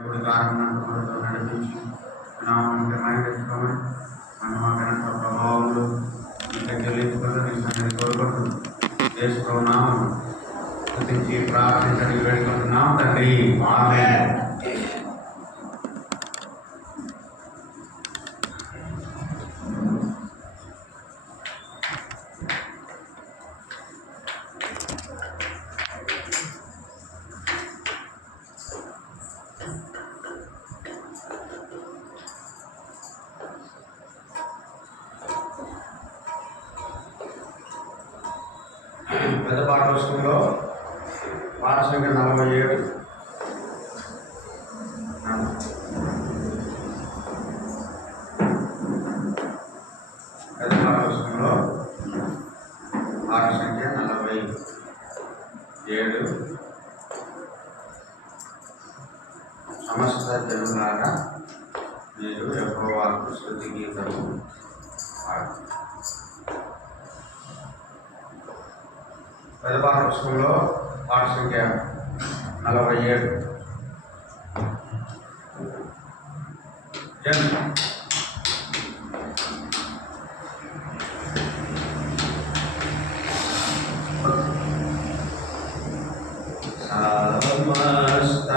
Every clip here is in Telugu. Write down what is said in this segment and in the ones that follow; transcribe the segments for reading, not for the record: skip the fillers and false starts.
నడిపించి నామంటే మైండ్ మనమగనంత ప్రభావంలో ఇంకా చెల్లించుకుంటూ నీ సన్నిధి కోరుకుంటూ చేసుకున్నాం స్తుతించి ప్రార్థించడానికి వేడుకుంటున్నాం తండ్రి. ఆమేన్. పెద్ద పాఠశాలలో పాఠ సంఖ్య 47. పెద్ద పాఠశాలలో పాఠ సంఖ్య 47. సమస్త జనులారా మీరు యెహోవాకు స్తుతి గీతము పాడండి. పెద్ద పాఠ పుస్తకంలో పాఠ సంఖ్య 47. సమస్త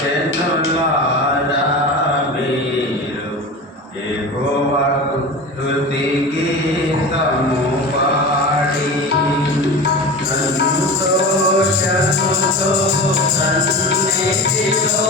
జనులారా మీరు యెహోవాకు స్తుతి గీతము పాడి సంతోషముతో సన్నిధిలో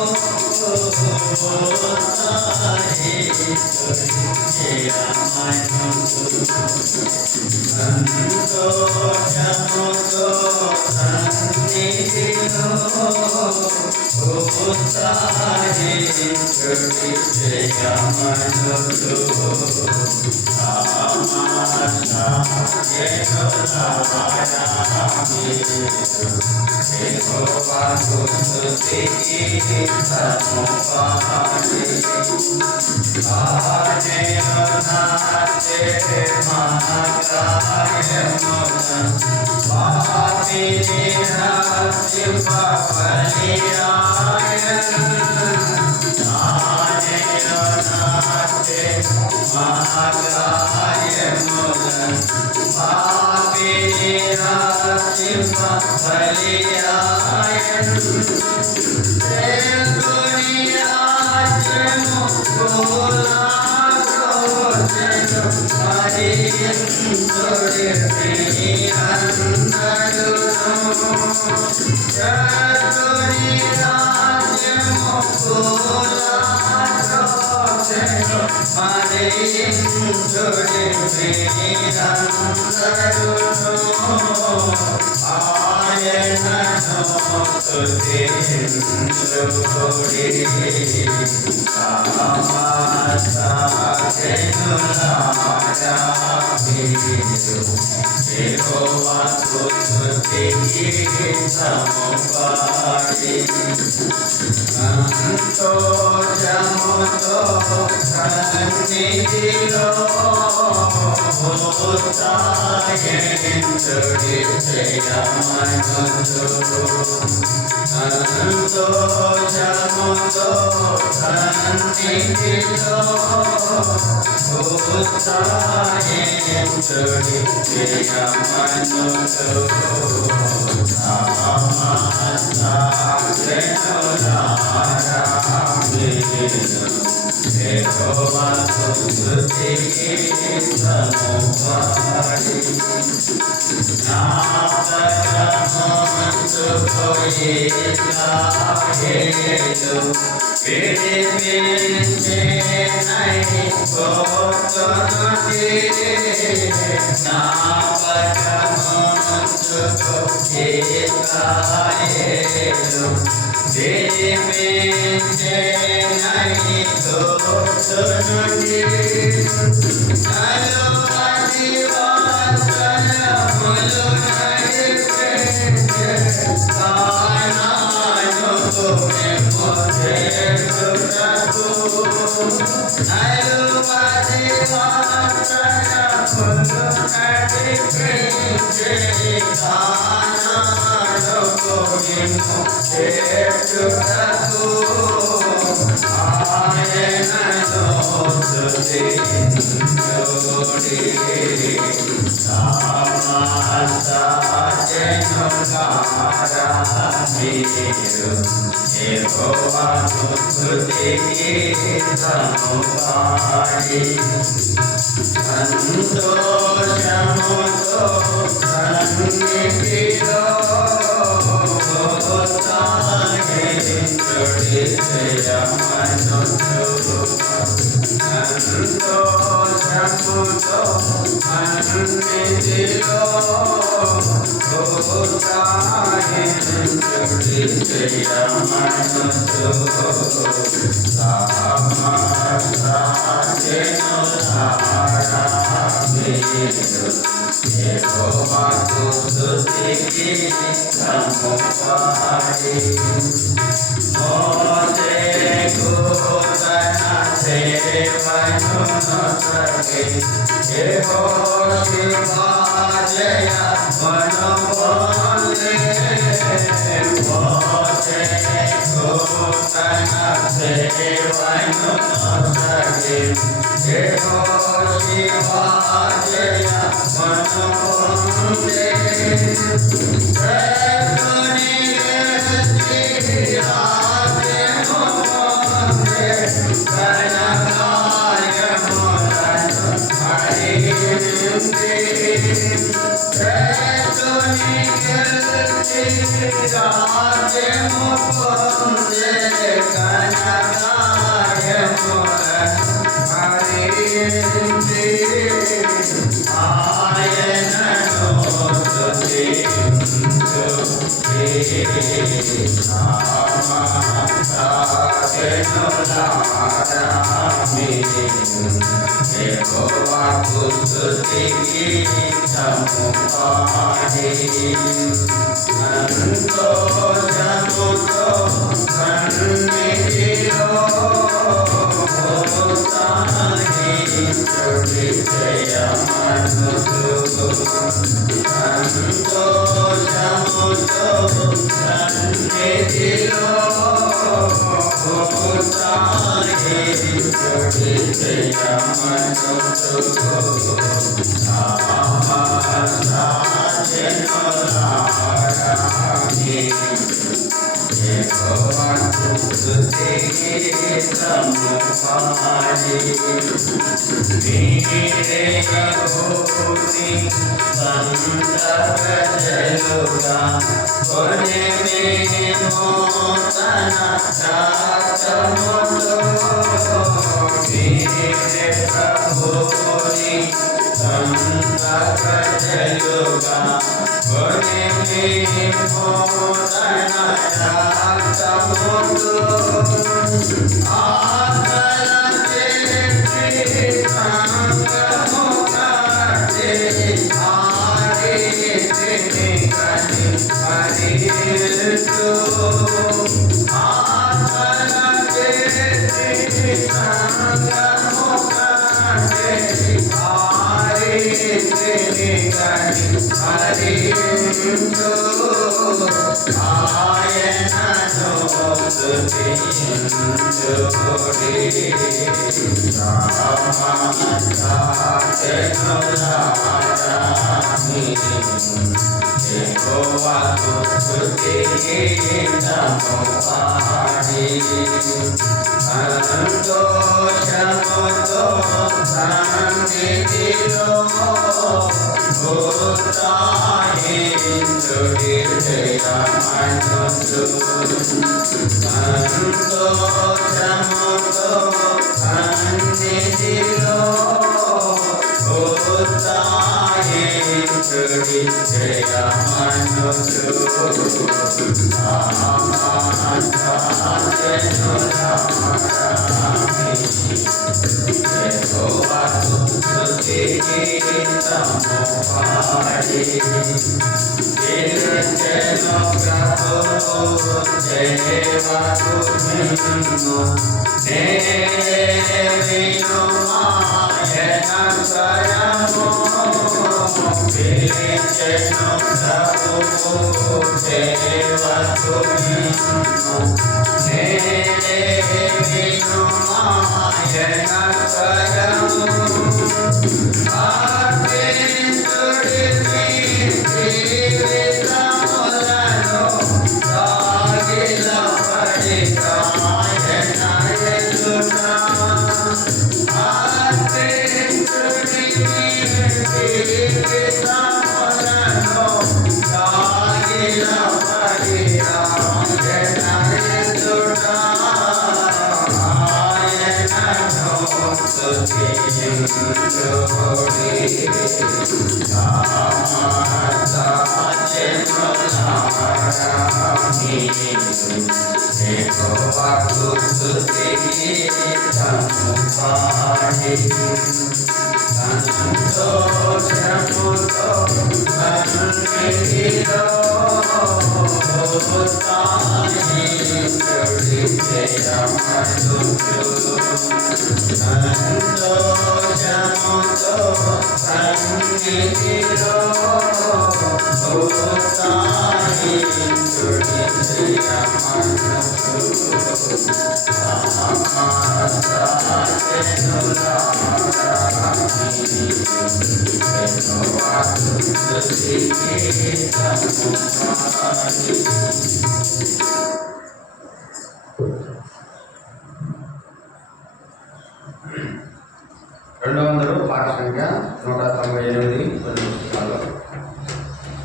పాట సంఖ్య 198 కొన్ని పుస్తకాలు.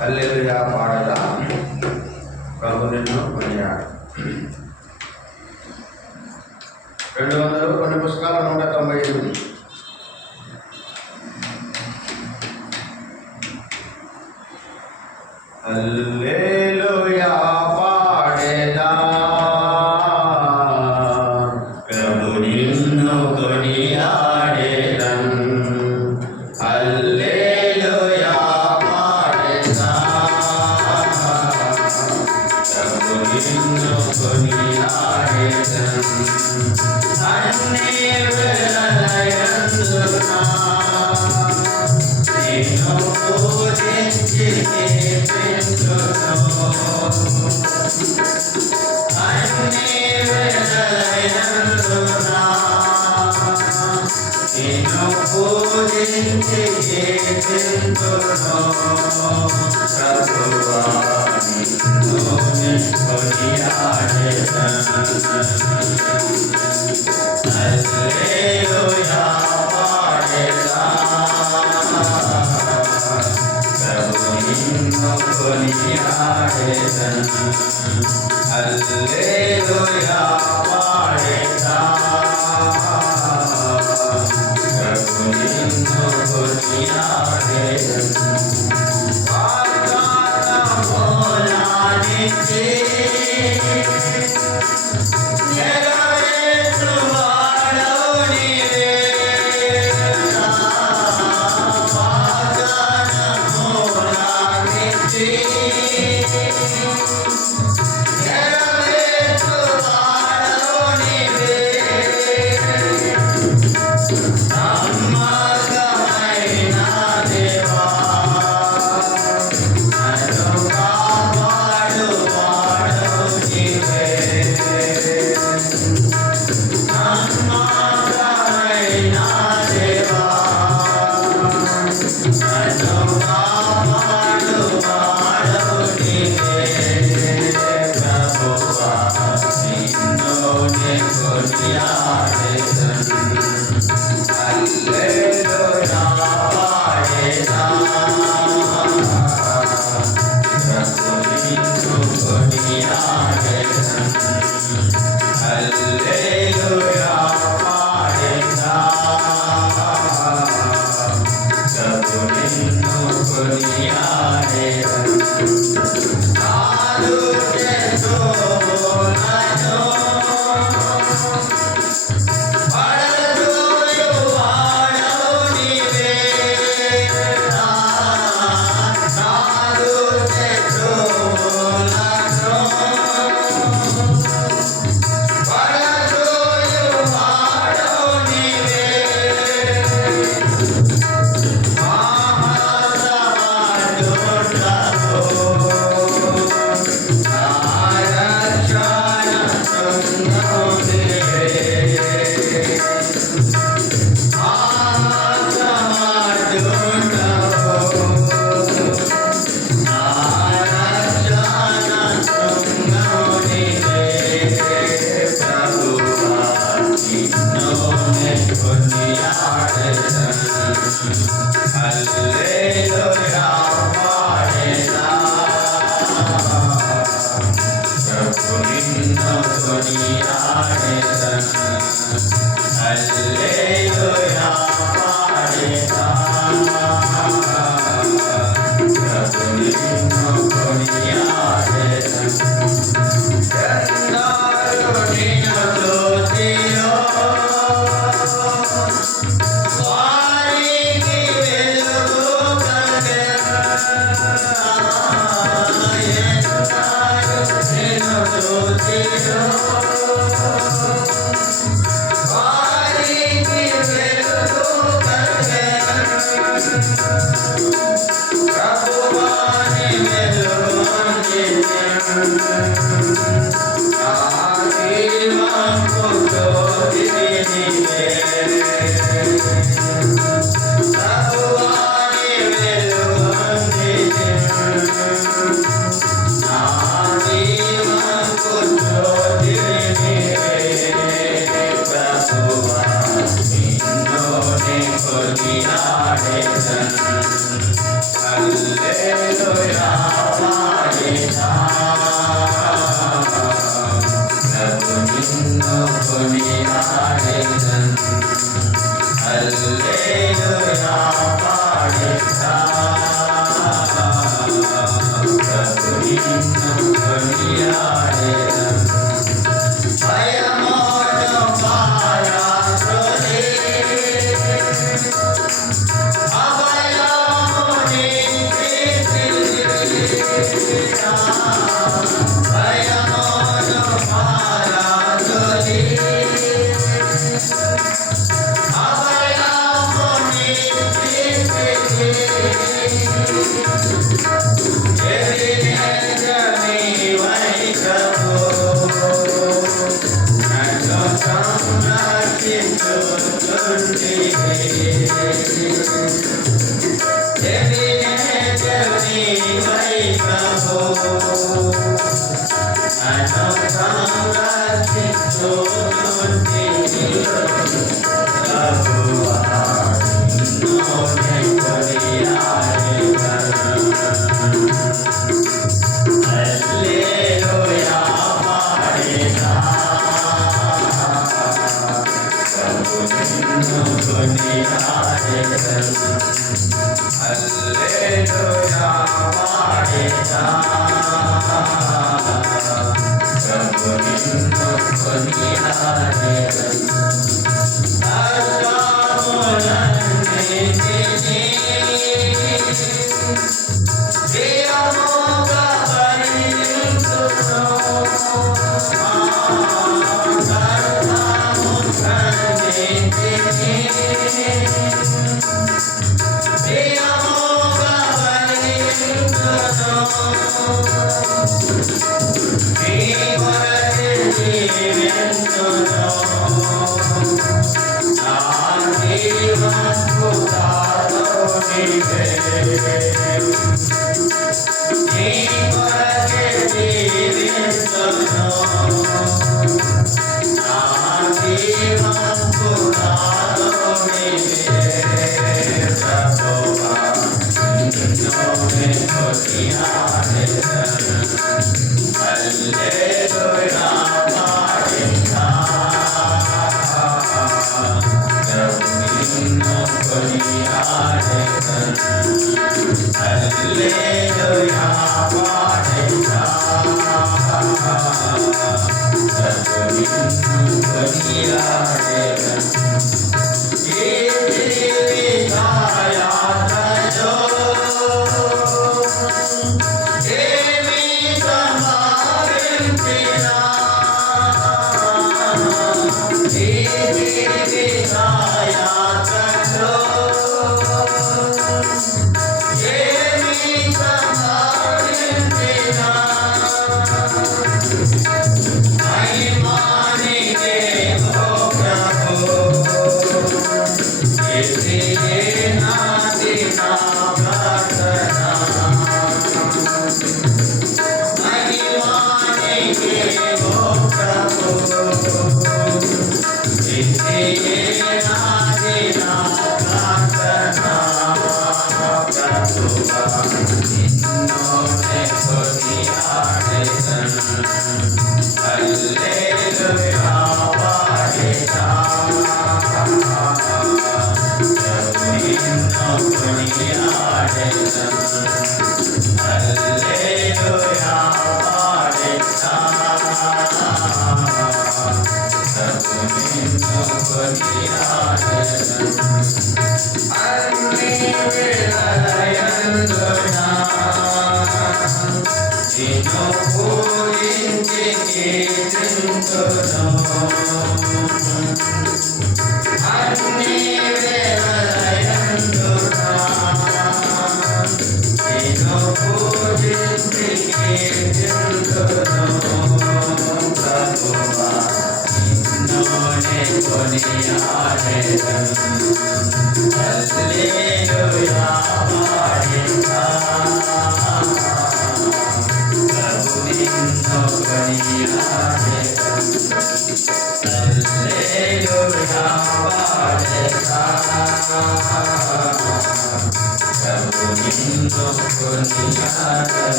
హల్లెలూయా పాడగా ప్రభు నిన్ను కొనియాడు. 200 కొన్ని పుస్తకాలు 198. హల్లెలూయా పాడేదా ప్రభు నిన్ను కొనియాడేదన్. హల్లెలూయా పాడేదా ప్రభు నిన్ను కొనియాడేదన్. అన్ని వేళలయందునా నిన్ను పూజించి హల్లెలూయా పాడేదా ప్రభు నిన్ను కొనియాడేదన్. వాగ్దానములన్నిటి నెరవేర్చువాడవు నీవే. వాగ్దానములన్నిటి పడదు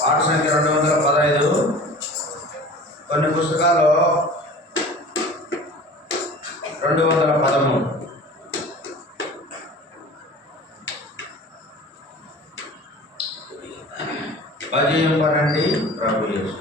పాట సంఖ్య 215. కొన్ని పుస్తకాల్లో 213. భజింపరండి ప్రభు యేసు.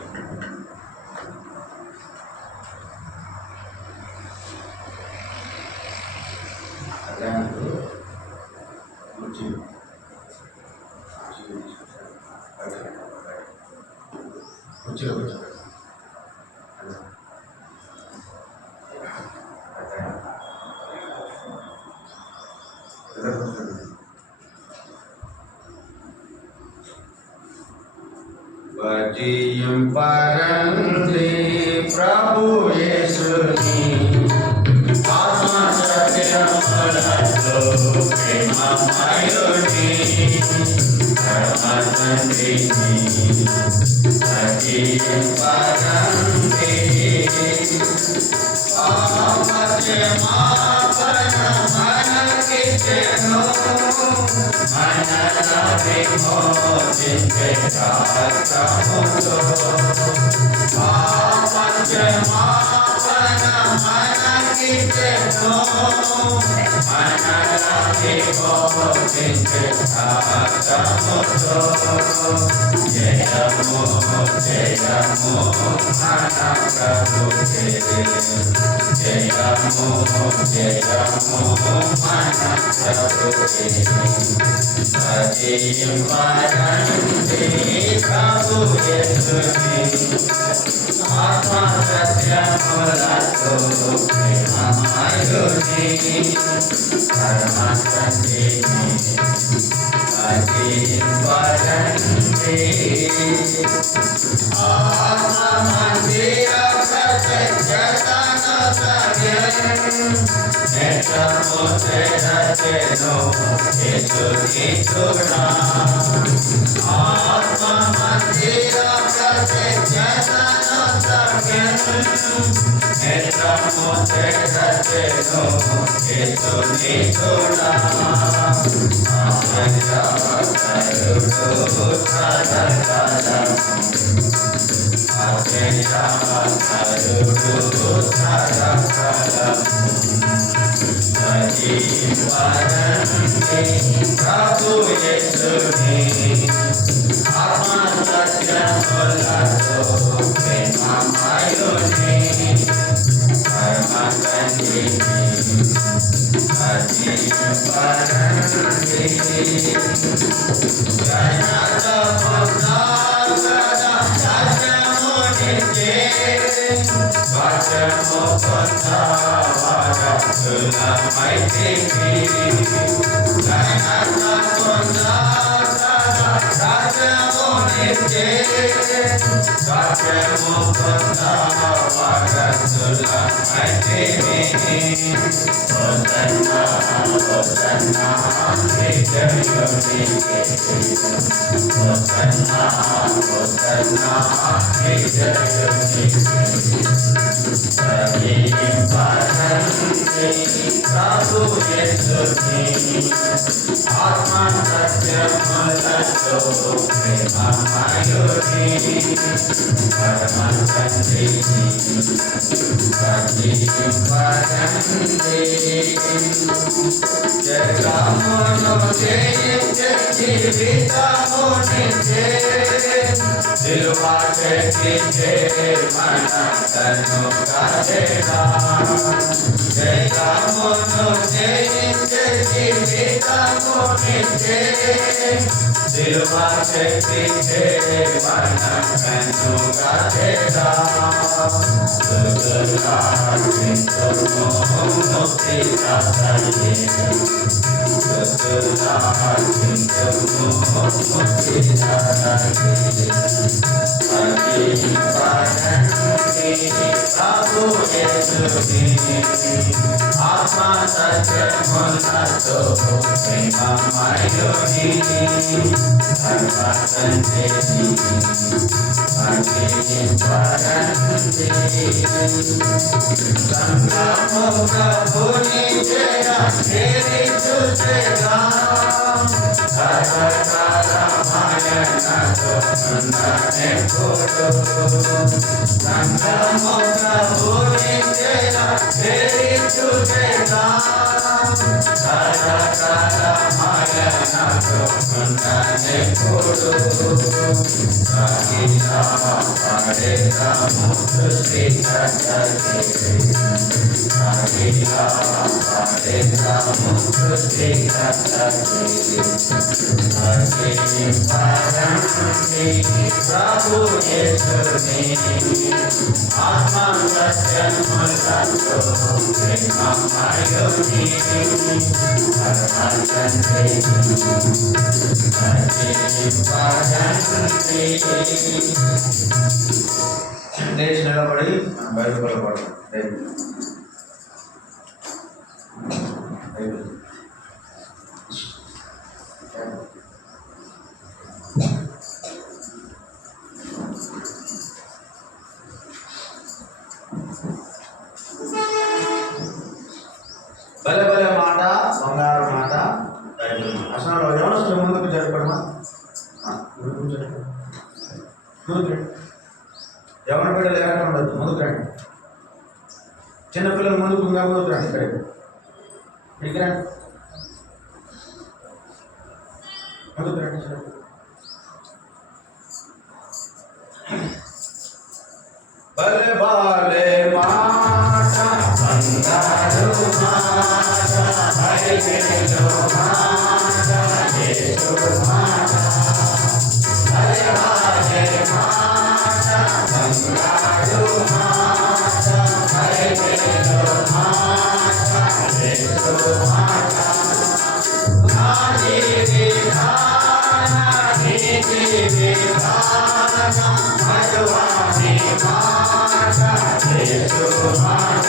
పరంతి ప్రభు యేసుని ఆత్మ సత్యములతో ప్రేమమయుని పరమ తండ్రిని పరంతి Prabhu Yesu Ni Atma లేచి నిలబడి మనం బైబిల్ పడతాం. భలే భలే మాట, బంగారు మాట. అసలు ఎవరు ముందుకు జరపడమా? ఎవరి బిడ్డలు ఎవరైనా ఉండదు, ముందుకు రండి. చిన్నపిల్లలు ముందుకు ముందుకు రండి. ఇక్కడికి రండి, ముందుకు రండి. భలే భలే మాట, బంగారు మాట, బైబిలు మాట, యేసు మాట. భలే భలే మాట, బంగారు మాట, బైబిలు మాట, యేసు మాట. నా జీవితాన నీతి విధాన మరువని మాట, యేసు మాట.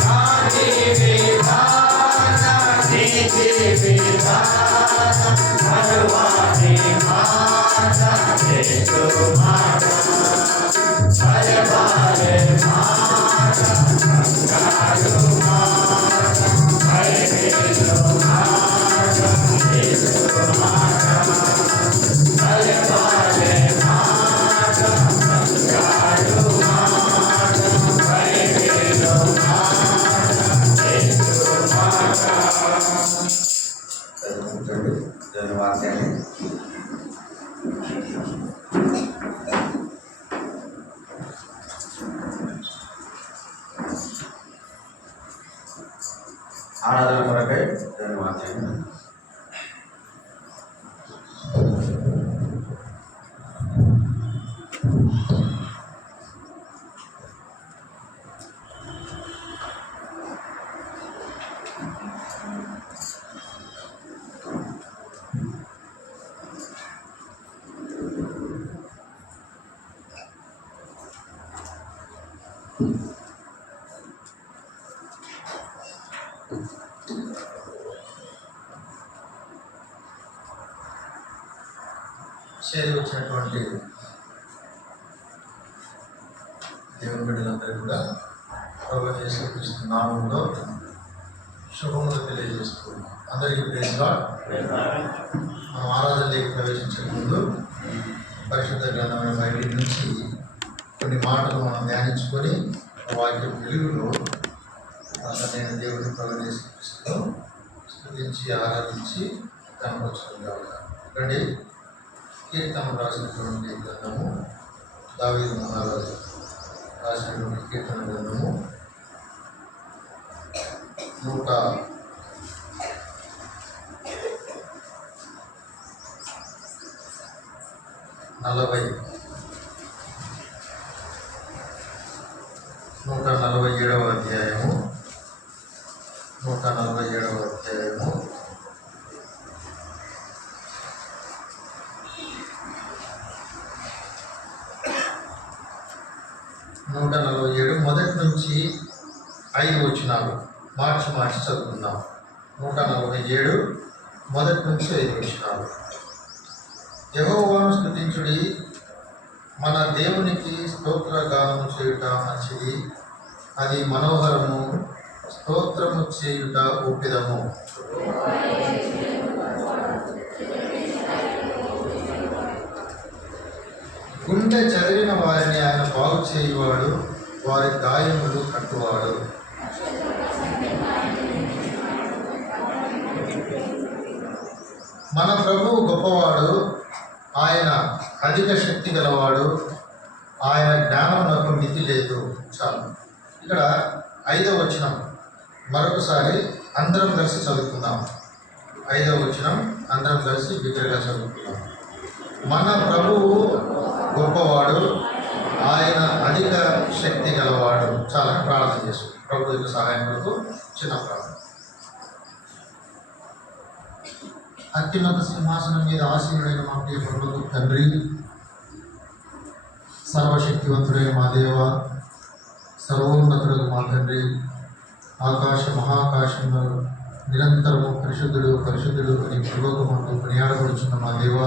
నా జీవితాన నీతి విధాన మరువని మాట, యేసు మాట. భలే భలే మాట, బంగారు మాట, బైబిలు మాట, యేసు మాట. భలే భలే మాట, బంగారు మాట, బైబిలు మాట, యేసు మాట. ధన్యవాదాలు. ఆరాధన కొరకై ధన్యవాదాలు. చేరి వచ్చినటువంటి దేవుని బిడ్డలందరూ కూడా ప్రభువు యేసుక్రీస్తు నామములో శుభములు తెలియజేస్తున్నాం. అందరికీ ప్రైజ్ లార్డ్. మనం ఆరాధనలోకి ప్రవేశించే ముందు పరిశుద్ధ గ్రంథమైన బైబిల్ నుంచి కొన్ని మాటలు మనం ధ్యానించుకొని వాక్యం వెలుగులో నేను దేవుని ప్రభువు యేసుక్రీస్తుతో స్తుతించి ఆరాధించి కనపరుచుకుంటాం. రండి. కీర్తన రాసినటువంటి గ్రంథము, దావీదు మహారాజు రాసినటువంటి కీర్తన గ్రంథము 140 147వ అధ్యాయము 147వ అధ్యాయము 147 మొదటి నుంచి 5 వచనాలు మార్చి చదువుకుందాం. 147 మొదటి నుంచి 5 వచనాలు. యెహోవాను స్తుతించుడి, మన దేవునికి స్తోత్రగానము చేయుట మంచిది, అది మనోహరము, స్తోత్రము చేయుట ఒప్పిదము. గుండె చదివిన వారిని ఆయన బాగు చేయువాడు, వారి గాయములు కట్టువాడు. మన ప్రభువు గొప్పవాడు, ఆయన అధిక శక్తి గలవాడు, ఆయన జ్ఞానమునకు మితి లేదు. చాలు. ఇక్కడ 5వ వచనం మరొకసారి అందరం కలిసి చదువుకుందాం. 5వ వచనం అందరం కలిసి బిగ్గరగా చదువుకుందాం. మన ప్రభువు గొప్పవాడు, ఆయన అధిక శక్తి గలవాడు. చాలా ప్రార్థన చేసు ప్రభు యొక్క సహాయం కొరకు చిన్న ప్రార్థన. అత్యున్నత సింహాసనం మీద ఆసీనుడైన మా ప్రియ ప్రభువు తండ్రి, సర్వశక్తివంతుడైన మా దేవ, సర్వోన్నతుడు మా తండ్రి, ఆకాశ మహాకాశంలో నిరంతరము పరిశుద్ధుడు పరిశుద్ధుడు అని పూర్వకమంటూ కొనియాడబడుచున్న మా దేవ,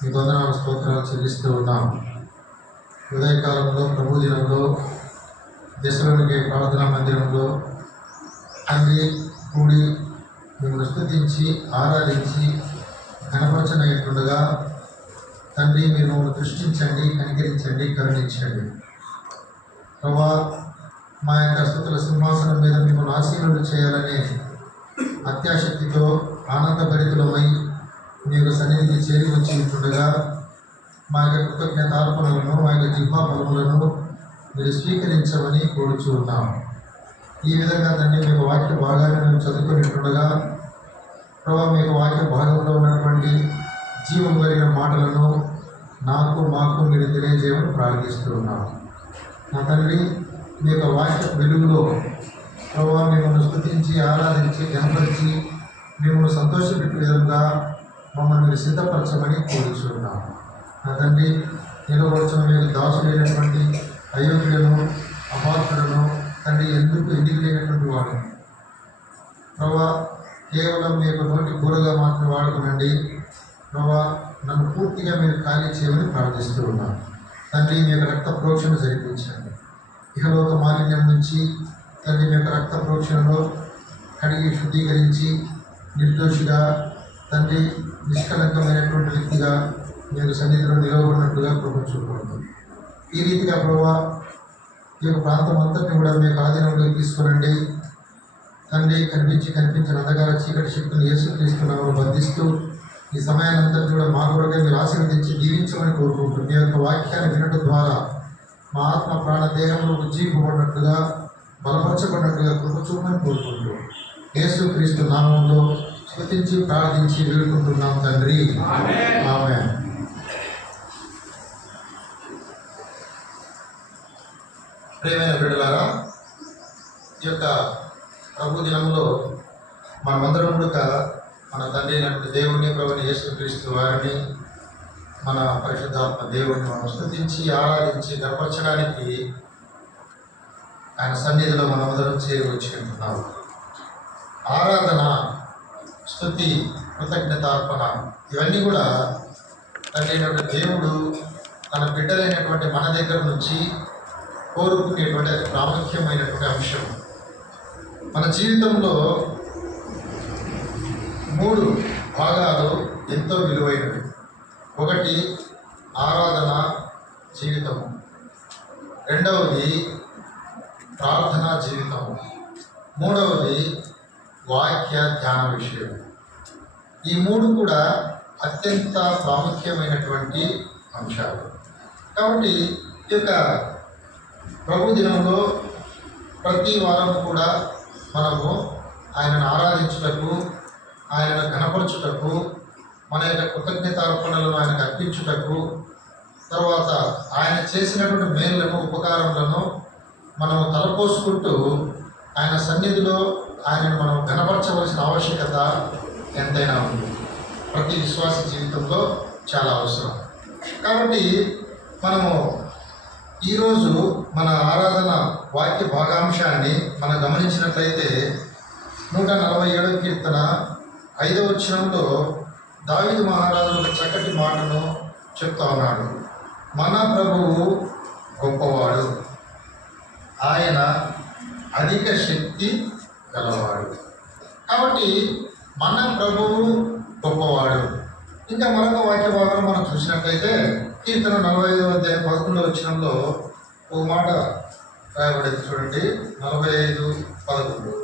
మీ వందనాలు స్తోత్రాలు చెల్లిస్తూ ఉన్నాం. ఉదయకాలంలో ప్రభు దినంలో దశలోనికి ప్రార్థనా మందిరంలో తండ్రి కూడి మిమ్మల్ని స్తుతించి ఆరాధించి కనపరచనయ్యుండగా తండ్రి మీరు మమ్మల్ని దృష్టించండి, కనికరించండి, కరుణించండి. ప్రభా, మా యొక్క స్తుతుల సింహాసనం మీద మిమ్మల్ని ఆశీనులు చేయాలనే అత్యాశక్తితో ఆనందభరితులమై మీ యొక్క సన్నిధికి చేరి వచ్చి ఉంటుండగా మా యొక్క కృతజ్ఞతార్పణలను, మా యొక్క జిహ్వా ఫలములను మీరు స్వీకరించమని కోరుచూ ఉన్నాము. ఈ విధంగా తండ్రి మీకు వాక్య భాగాన్ని మేము చదువుకునేటుండగా ప్రభావ మీకు వాక్య భాగంలో ఉన్నటువంటి జీవం కలిగిన మాటలను నాకు మాకు మీరు తెలియజేయమని ప్రార్థిస్తూ ఉన్నాము. నా తండ్రి మీ యొక్క వాక్య వెలుగులో ప్రభావ మిమ్మల్ని స్తుతించి ఆరాధించి గణపరిచి మిమ్మల్ని సంతోషపెట్టే విధంగా మమ్మల్ని మీరు సిద్ధపరచమని కోరుచున్నాము. నా తండ్రి నిలవచ్చిన మీరు దాసులైనటువంటి అయోగ్యులను అపాత్రులను తండ్రి ఎందుకు ఎన్నిక లేనటువంటి వాడు ప్రభా, కేవలం మీ యొక్క నోటి కూరగా మాత్రం వాడుకునండి. ప్రభా, నన్ను పూర్తిగా మీరు ఖాళీ చేయమని ప్రార్థిస్తూ ఉన్నాను. తండ్రి మీ యొక్క రక్త ప్రోక్షణ జరిపించండి. ఇహలోక మాలిన్యం నుంచి తండ్రి మీ యొక్క రక్త ప్రోక్షణలో కడిగి శుద్ధీకరించి నిర్దోషిగా తండ్రి నిష్కలంకమైనటువంటి వ్యక్తిగా మీరు సన్నిధిలో నిలవబడినట్టుగా ప్రభు చూపబడుతుంది. ఈ రీతిగా ప్రభా ఈ యొక్క ప్రాంతం అంతటిని కూడా మీ యొక్క ఆధీనంలోకి తీసుకురండి. తండ్రి కనిపించిన అంధకార చీకటి శక్తులను యేసుక్రీస్తునామములో బంధిస్తూ ఈ సమయానంతటి కూడా మా కొరకే మీరు ఆశీర్వదించి దీవించమని కోరుకుంటూ మీ యొక్క వాక్యాన్ని వినడం ద్వారా మా ఆత్మ ప్రాణ దేహంలో ఉజ్జీవింపబడినట్లుగా బలపరచబడినట్లుగా కృప చూపమని కోరుకుంటూ యేసుక్రీస్తు నామంలో స్తుతించి ప్రార్థించి వేడుకుంటున్నాం తండ్రి, ఆమేన్. ప్రియమైన బిడ్డలారా, ఈ యొక్క ప్రభు దినంలో మనమందరం కూడా మన తండ్రి అయినటువంటి దేవుని ప్రభుని యేసుక్రీస్తు వారిని మన పరిశుద్ధాత్మ దేవుడిని మనం స్తుతించి ఆరాధించి గర్పరచడానికి ఆయన సన్నిధిలో మనమందరం చేరి వచ్చి ఉంటున్నాము. ఆరాధన, స్తుతి, కృతజ్ఞతార్పణ ఇవన్నీ కూడా తండ్రి అయినటువంటి దేవుడు తన బిడ్డలైనటువంటి మన దగ్గర నుంచి కోరుకునేటువంటి ప్రాముఖ్యమైనటువంటి అంశం. మన జీవితంలో 3 భాగాలు ఎంతో విలువైనవి. ఒకటి ఆరాధన జీవితము, రెండవది ప్రార్థనా జీవితము, మూడవది వాక్య ధ్యాన విషయం. ఈ 3 కూడా అత్యంత ప్రాముఖ్యమైనటువంటి అంశాలు. కాబట్టి ఈ యొక్క ప్రభు దినంలో ప్రతి వారం కూడా మనము ఆయనను ఆరాధించుటకు, ఆయనను ఘనపరచుటకు, మన యొక్క కృతజ్ఞతార్పణలను ఆయనకు అర్పించుటకు, తర్వాత ఆయన చేసినటువంటి మేలులను ఉపకారములను మనము తలపోసుకుంటూ ఆయన సన్నిధిలో ఆయనను మనం ఘనపరచవలసిన ఆవశ్యకత ఎంతైనా ఉంది. ప్రతి విశ్వాస జీవితంలో చాలా అవసరం. కాబట్టి మనము ఈరోజు మన ఆరాధన వాక్య భాగాంశాన్ని మనం గమనించినట్లయితే 147వ కీర్తన 5వ వచనంలో దావీదు మహారాజు ఒక చక్కటి మాటను చెప్తా ఉన్నాడు. మన ప్రభువు గొప్పవాడు, ఆయన అధిక శక్తి గలవాడు. కాబట్టి మన ప్రభువు గొప్పవాడు. ఇంకా మరొక వాక్య భాగం మనం చూసినట్లయితే కీర్తన 45వ అధ్యాయం 11వ వచనంలో ఒక మాట రాయబడింది. చూడండి, 45:11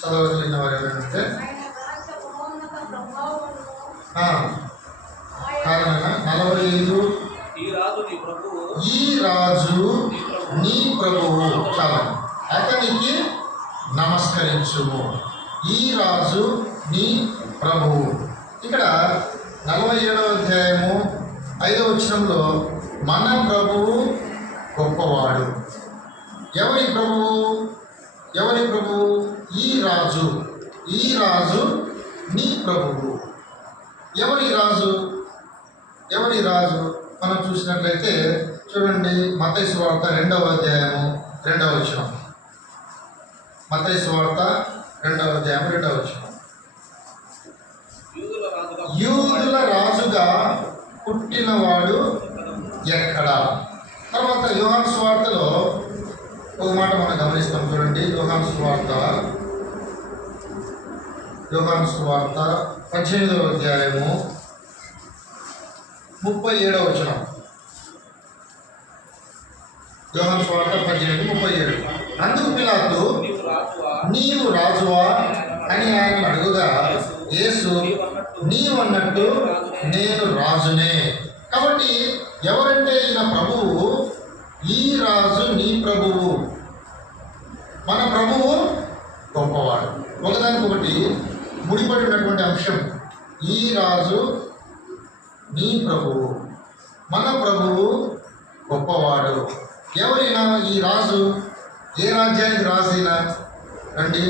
చదవగలిగిన వారు ఎవరంటే కారణంగా 45 ఈ రాజు నీ ప్రభువు, చాలా అతనికి నమస్కరించుము. ఈ రాజు నీ ప్రభువు. ఇక్కడ 47వ అధ్యాయము 5వ వచనంలో మన ప్రభువు గొప్పవాడు. ఎవరి ప్రభువు? ఎవరి ప్రభువు? ఈ రాజు నీ ప్రభువు. ఎవరి రాజు? ఎవరి రాజు? మనం చూసినట్లయితే చూడండి, మత్తయి సువార్త 2వ అధ్యాయము 2వ వచనం. మత్తయి సువార్త 2వ అధ్యాయం 2వ వచనం. యూదుల రాజుగా పుట్టినవాడు ఎక్కడ? తర్వాత యోహాను సువార్తలో ఒక మాట మనం గమనిస్తాం. చూడండి, యోహాను సువార్త 18వ అధ్యాయము 37వ వచనం. యోహాను సువార్త 18:37. అందుకు పిలాతు, నీవు రాజువా అని ఆయన అడుగుగా, యేసు, నీవన్నట్టు నేను రాజునే. కాబట్టి ఎవరంటే ఈయన ప్రభువు? ఈ రాజు నీ ప్రభువు. మన ప్రభువు గొప్పవాడు. ఒకదానికొకటి ముడిపడినటువంటి అంశం. ఈ రాజు నీ ప్రభువు, మన ప్రభువు గొప్పవాడు. ఎవరైనా ఈ రాజు? ఏ రాజ్యానికి రాజు అయినా? రండి,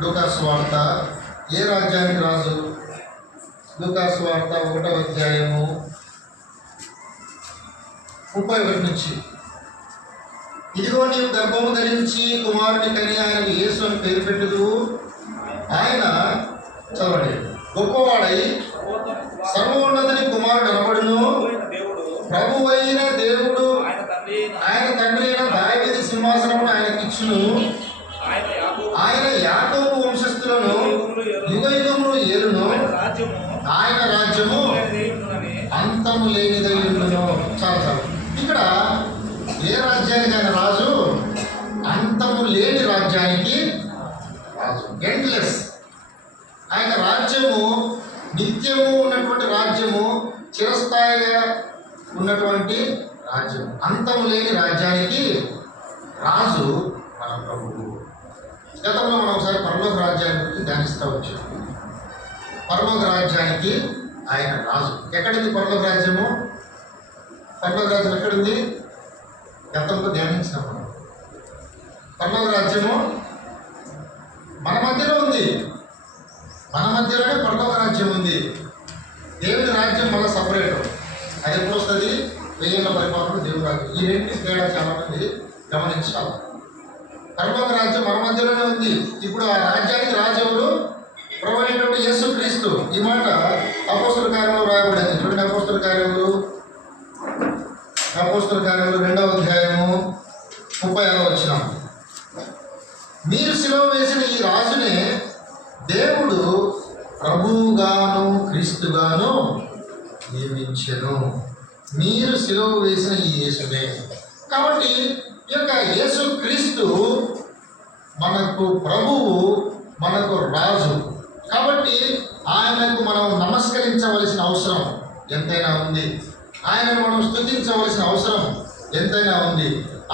లూకాసు వార్త. ఏ రాజ్యానికి రాజు? లూకాసు వార్త 1వ అధ్యాయము 31 నుంచి. ఇదిగో నీవు గర్భము ధరించి కుమారుని కని ఆయనకు యేసు అని పేరు పెట్టుదువు. ఆయన, చదవండి, గొప్పవాడై సర్వోన్నతుని కుమారుడు అనబడును. ప్రభువైన దేవుడు ఆయన తండ్రి అయిన దావీదు సింహాసనమును ఆయనకి ఇచ్చును. ఆయన యాకోబు వంశస్థులను యుగయుగములు ఏలును. ఆయన రాజ్యము అంతము లేనిదై ఉండును. చాలా ఇక్కడ ఏ రాజ్యానికి ఆయన రాజు? అంతము లేని రాజ్యానికి రాజు. ఎండ్లెస్. ఆయన రాజ్యము నిత్యము ఉన్నటువంటి రాజ్యము, చిరస్థాయిగా ఉన్నటువంటి రాజ్యం. అంతము లేని రాజ్యానికి రాజు మన ప్రభువు. గతంలో మనం ఒకసారి పరలోక రాజ్యాన్ని గురించి ధ్యానిస్తూ వచ్చాము. పరలోక రాజ్యానికి ఆయన రాజు. ఎక్కడుంది పరలోక రాజ్యము? పరలోక రాజ్యం ఎక్కడుంది? గతంలో ధ్యానించినాం మనం. పరలోక రాజ్యము మన మధ్యలో ఉంది. మన మధ్యలోనే పరలోక రాజ్యం ఉంది. దేవుని రాజ్యం మళ్ళీ సపరేట్. అది ఎప్పుడు వస్తుంది? 1000 ఏళ్ల పరిపాలన దేవుని రాజ్యం. ఈ రెండింటి తేడా చాలా మంది గమనించాలి. పరలోక రాజ్యం మన మధ్యలోనే ఉంది. ఇప్పుడు ఆ రాజ్యానికి రాజు ఎవరు? ప్రభు అయినటువంటి యేసుక్రీస్తు. ఈ మాట అపోస్తల కార్యంలో రాయబడింది. చూడండి, అపోస్తల కార్యములు 2వ అధ్యాయము 36వ వచనం. మీరు సిలువ వేసిన ఈ రాజునే దేవుడు ప్రభువుగాను క్రీస్తుగాను నియమించెను. మీరు సిలువ వేసిన ఈ యేసునే. కాబట్టి ఈ యొక్క యేసు క్రీస్తు మనకు ప్రభువు, మనకు రాజు. కాబట్టి ఆయనకు మనం నమస్కరించవలసిన అవసరం ఎంతైనా ఉంది. ఆయనను మనం స్తుతించవలసిన అవసరం ఎంతైనా ఉంది.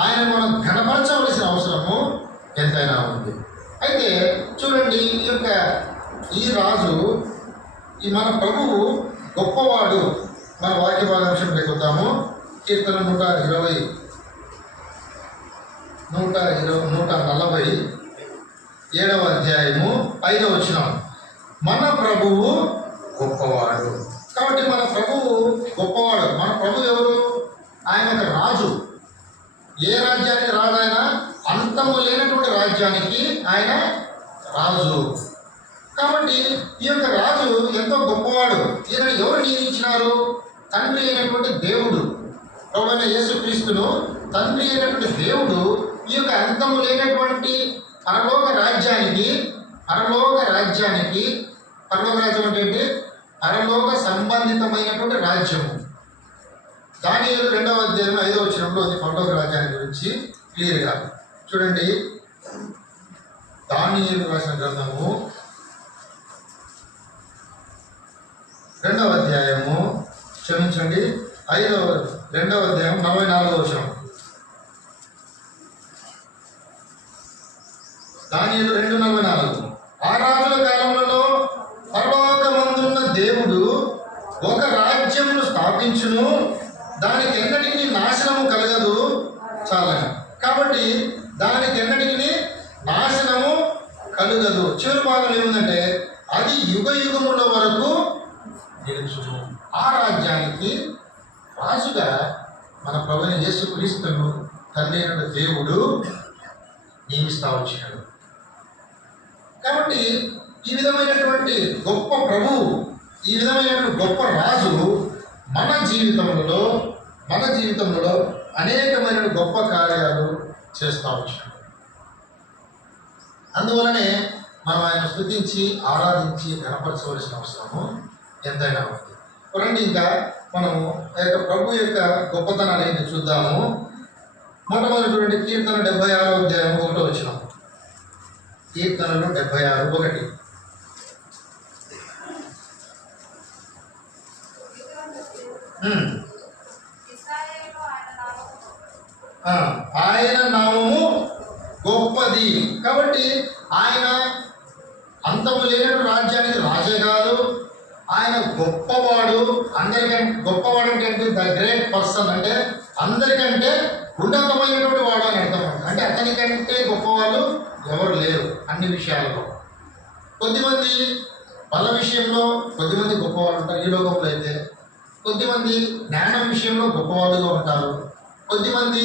ఆయన మనం ఘనపరచవలసిన అవసరము ఎంతైనా ఉంది. అయితే చూడండి, ఈ రాజు, ఈ మన ప్రభువు గొప్పవాడు. మన వాక్య భాగాంశం పెరుగుతాము. కీర్తన 147వ అధ్యాయము 5వ వచనం. మన ప్రభువు గొప్పవాడు. కాబట్టి మన ప్రభువు గొప్పవాడు. మన ప్రభువు ఎవరు? ఆయన ఒక రాజు. ఏ రాజ్యానికి రాజు? ఆయన అంతము లేనటువంటి రాజ్యానికి ఆయన రాజు. కాబట్టి ఈ యొక్క రాజు ఎంతో గొప్పవాడు. ఈయన ఎవరు నియమించినారు? తండ్రి అయినటువంటి దేవుడు, ప్రభువైన యేసుక్రీస్తును తండ్రి అయినటువంటి దేవుడు ఈ యొక్క అంతము లేనటువంటి పరలోక రాజ్యానికి పరలోక రాజ్యం అంటే పరలోక సంబంధితమైనటువంటి రాజ్యము. దానియేలు 2వ అధ్యాయం 5వ వచనంలో ఉంది పరలోక రాజ్యాన్ని గురించి క్లియర్గా. చూడండి, దానియేలు రాసిన గ్రంథము 2వ అధ్యాయము, క్షమించండి, 2వ అధ్యాయం 44వ వచనం. దానియేలు 2:44. ఆ రాజుల కాలంలో పరలోకమందున్న దేవుడు ఒక వ్యాపించును, దానికి ఎన్నటికి నాశనము కలగదు. చాలా కాబట్టి దానికి ఎన్నటికి నాశనము కలుగదు. చివరి భాగంలో ఏముందంటే అది యుగ యుగముల వరకు నిలుచును. ఆ రాజ్యానికి రాజుగా మన ప్రభువైన యేసుక్రీస్తును తండ్రి అయిన దేవుడు నియమిస్తా వచ్చినాడు. కాబట్టి ఈ విధమైనటువంటి గొప్ప ప్రభువు, ఈ విధమైనటువంటి గొప్ప రాజు మన జీవితంలో అనేకమైన గొప్ప కార్యాలు చేస్తూ వచ్చినాడు. అందువలనే మనం ఆయన స్తుతించి ఆరాధించి గణపరచవలసిన అవసరము ఎంతైనా ఉంది. రండి ఇంకా మనము ప్రభు యొక్క గొప్పతనాలు ఏంటి చూద్దాము. మొట్టమొదటి చూడండి, కీర్తన 76వ అధ్యాయం 1వ వచనం. కీర్తనలు 76:1. ఆయన నామము గొప్పది. కాబట్టి ఆయన అంతము లేనటువంటి రాజ్యానికి రాజే కాదు, ఆయన గొప్పవాడు. అందరికంటే గొప్పవాడు అంటే ద గ్రేట్ పర్సన్, అంటే అందరికంటే ఉన్నతమైనటువంటి వాడు అని అర్థం. అంటే అతనికంటే గొప్పవాళ్ళు ఎవరు లేరు అన్ని విషయాల్లో. కొద్దిమంది బల విషయంలో కొద్దిమంది గొప్పవాళ్ళు ఉంటారు ఈ లోకంలో అయితే, కొద్దిమంది జ్ఞానం విషయంలో గొప్పవాళ్ళుగా ఉంటారు, కొద్దిమంది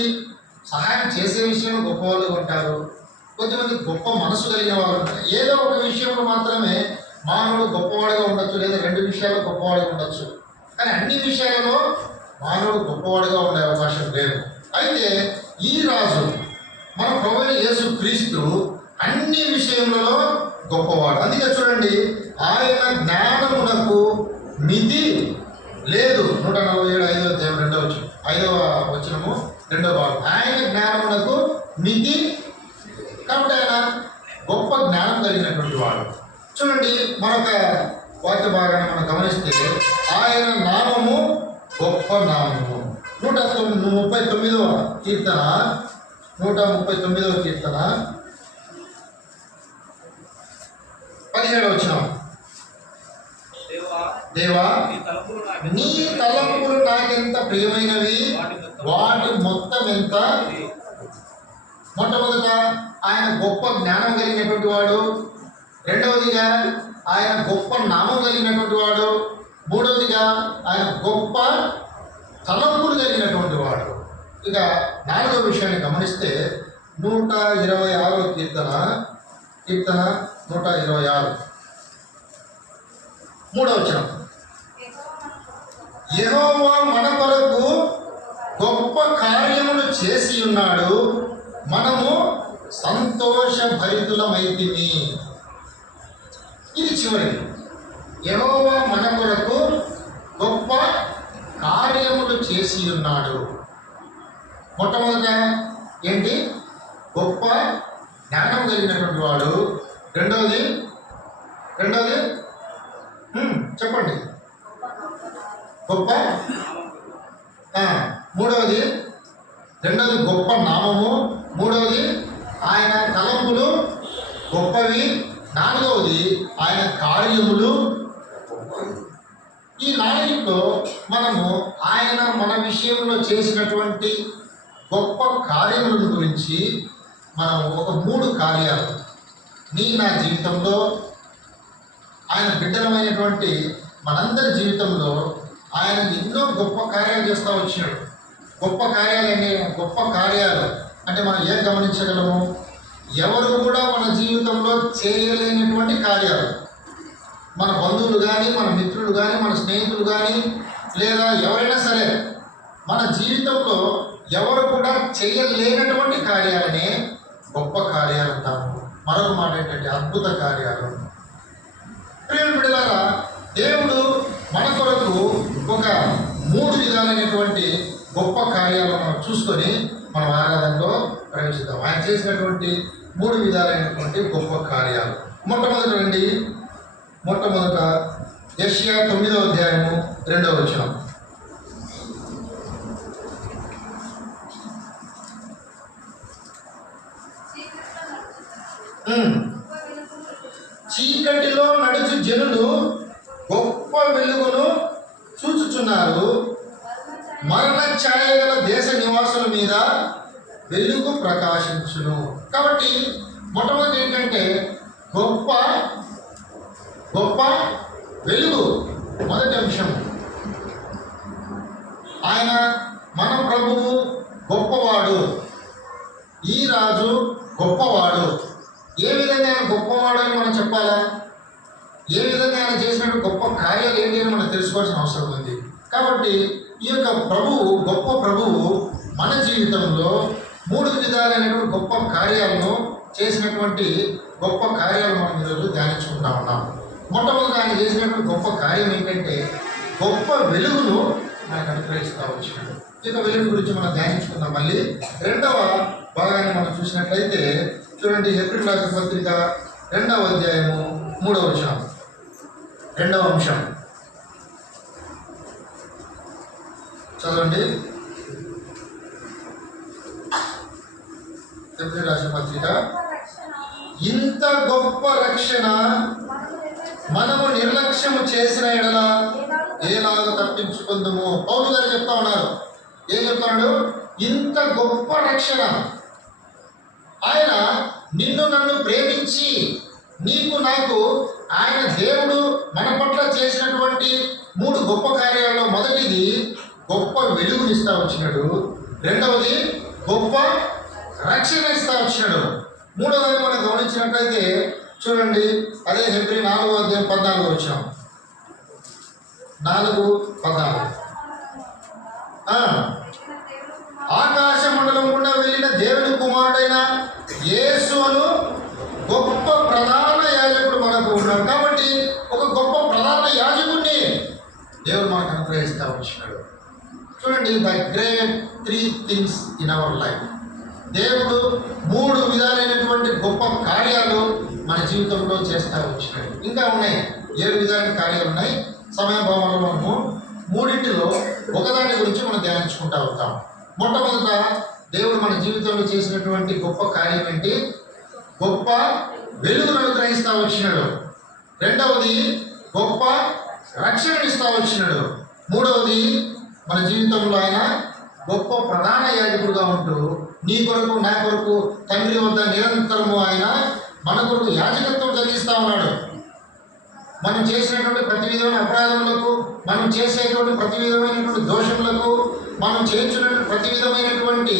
సహాయం చేసే విషయంలో గొప్పవాళ్ళుగా ఉంటారు, కొద్దిమంది గొప్ప మనసు కలిగిన వాళ్ళు ఉంటారు. ఏదో ఒక విషయంలో మాత్రమే మానవుడు గొప్పవాడుగా ఉండొచ్చు, లేదా 2 విషయాల్లో గొప్పవాడుగా ఉండొచ్చు. కానీ అన్ని విషయాలలో మానవుడు గొప్పవాడుగా ఉండే అవకాశం లేదు. అయితే ఈ రాజు మన ప్రభువైన యేసుక్రీస్తు అన్ని విషయములలో గొప్పవాడు. అందుకే చూడండి, ఆయన జ్ఞానమునకు మితి లేదు. 147 5వ వచనము 2వ భాగం. ఆయన జ్ఞానమునకు మితి, కాబట్టి ఆయన గొప్ప జ్ఞానం కలిగినటువంటి వాడు. చూడండి, మరొక వాక్య భాగాన్ని మనం గమనిస్తే ఆయన నామము గొప్ప నామము. 139వ కీర్తన 17వ వచనం. దేవా, నీ తలంపులు నాకెంత ప్రియమైనవి, వాటి మొత్తం ఎంత. మొట్టమొదట ఆయన గొప్ప జ్ఞానం కలిగినటువంటి వాడు, రెండవదిగా ఆయన గొప్ప నామం కలిగినటువంటి వాడు, మూడవదిగా ఆయన గొప్ప తలంపులు కలిగినటువంటి వాడు. ఇక 4వ విషయాన్ని గమనిస్తే 126వ కీర్తన 126 3వ వచనం. యెహోవా మన కొరకు గొప్ప కార్యములు చేసి ఉన్నాడు, మనము సంతోషభరితులమైతిమి. ఇది చివరిది. యెహోవా మన కొరకు గొప్ప కార్యములు చేసి ఉన్నాడు. మొట్టమొదట ఏంటి? గొప్ప జ్ఞానం కలిగినటువంటి వాడు. రెండవది చెప్పండి. గొప్ప మూడవది గొప్ప నామము. మూడవది ఆయన తలంపులు గొప్పవి. నాలుగవది ఆయన కార్యములు. ఈ నాలుగులో మనము ఆయన మన విషయంలో చేసినటువంటి గొప్ప కార్యముల గురించి మనం ఒక 3 కార్యాలు నా జీవితంలో, ఆయన బిడ్డలమైనటువంటి మనందరి జీవితంలో ఆయన ఎన్నో గొప్ప కార్యాలు చేస్తూ వచ్చినాడు. గొప్ప కార్యాలు అంటే మనం ఏం గమనించగలము? ఎవరు కూడా మన జీవితంలో చేయలేనటువంటి కార్యాలు. మన బంధువులు కానీ, మన మిత్రులు కానీ, మన స్నేహితులు కానీ, లేదా ఎవరైనా సరే మన జీవితంలో ఎవరు కూడా చేయలేనటువంటి కార్యాలనే గొప్ప కార్యాలు అంటాము. మరొక మాట ఏంటంటే అద్భుత కార్యాలు. ప్రేమ బిడ్డలారా, దేవుడు మన కొరకు ఒక 3 విధాలైనటువంటి గొప్ప కార్యాలను మనం చూసుకొని మనం ఆరాధనలో ప్రవేశిద్దాం. ఆయన చేసినటువంటి 3 విధాలైనటువంటి గొప్ప కార్యాలు. మొట్టమొదట యెషయా 9వ అధ్యాయము 2వ వచనం. చీకటిలో నడుచు జనులు గొప్ప వెలుగును చూచుచున్నారు, వెలుగు ప్రకాశించును. కాబట్టి మొట్టమొదటి ఏంటంటే గొప్ప గొప్ప వెలుగు. మొదటి అంశం, ఆయన మన ప్రభువు గొప్పవాడు. ఈ రాజు గొప్పవాడు. ఏ విధంగా ఆయన గొప్పవాడు అని మనం చెప్పాలా? ఏ విధంగా ఆయన చేసినట్టు గొప్ప కార్యాలు ఏంటి అని మనం తెలుసుకోవాల్సిన అవసరం ఉంది. కాబట్టి ఈ యొక్క ప్రభువు, గొప్ప ప్రభువు మన జీవితంలో 3 విధాలైనటువంటి గొప్ప కార్యాలను చేసినటువంటి గొప్ప కార్యాలు మనం ఈరోజు ధ్యానించుకుంటా ఉన్నాం. మొట్టమొదటి ఆయన చేసినటువంటి గొప్ప కార్యం ఏంటంటే గొప్ప వెలుగును మనకు అనుగ్రహిస్తూ వచ్చినాడు. ఈ యొక్క వెలుగు గురించి మనం ధ్యానించుకుందాం. మళ్ళీ రెండవ భాగాన్ని మనం చూసినట్లయితే చూడండి, హెబ్రీయులకు రాసిన పత్రిక 2వ అధ్యాయము 3వ వచనం, 2వ అంశం చదవండి. హెబ్రీయులకు రాసిన పత్రిక, ఇంత గొప్ప రక్షణ మనము నిర్లక్ష్యము చేసిన ఎడల ఏలాగా తప్పించుకుందాము. పౌలు గారు చెప్తా ఉన్నారు. ఏం చెప్తున్నాడు? ఇంత గొప్ప రక్షణ, ఆయన నిన్ను నన్ను ప్రేమించి నీకు నాకు ఆయన దేవుడు మన పట్ల చేసినటువంటి 3 గొప్ప కార్యాలలో మొదటిది గొప్ప వెలుగునిస్తా వచ్చినాడు. రెండవది గొప్ప రక్షణ ఇస్తా వచ్చినాడు. మూడవది మనం గమనించినట్లయితే చూడండి, అదే హెబ్రీ 4వ అధ్యాయం 14వ వచనం, 4:14. ఆకాశ మండలం గుండా వెళ్ళిన దేవుని కుమారుడైన యేసు అను గొప్ప ప్రధాన యాజకుడు మనకు ఉన్నాడు. కాబట్టి ఒక గొప్ప ప్రధాన యాజకుడిని దేవుడు మనకు అనుగ్రహిస్తూ వచ్చినాడు. చూడండి, the great 3 things in our life. దేవుడు 3 విధాలైనటువంటి గొప్ప కార్యాలు మన జీవితంలో చేస్తూ వచ్చినాడు. ఇంకా ఉన్నాయి, 7 విధాలైన కార్యాలు ఉన్నాయి. సమయభావంలో మనము 3 ఒకదాని గురించి మనం ధ్యానించుకుంటూ ఉంటాం. మొట్టమొదట దేవుడు మన జీవితంలో చేసినటువంటి గొప్ప కార్యం ఏంటి? గొప్ప వెలుగును అనుగ్రహిస్తూ వచ్చినాడు. రెండవది గొప్ప రక్షణ ఇస్తూ వచ్చినాడు. మూడవది మన జీవితంలో ఆయన గొప్ప ప్రధాన యాజకుడుగా ఉంటూ నీ కొరకు నా కొరకు తండ్రి వద్ద నిరంతరము ఆయన మన కొరకు యాజకత్వం జరిగిస్తూ ఉన్నాడు. మనం చేసినటువంటి ప్రతి విధమైన అపరాధములకు, మనం చేసేటువంటి ప్రతి విధమైనటువంటి దోషములకు, మనం చేయించినటువంటి ప్రతి విధమైనటువంటి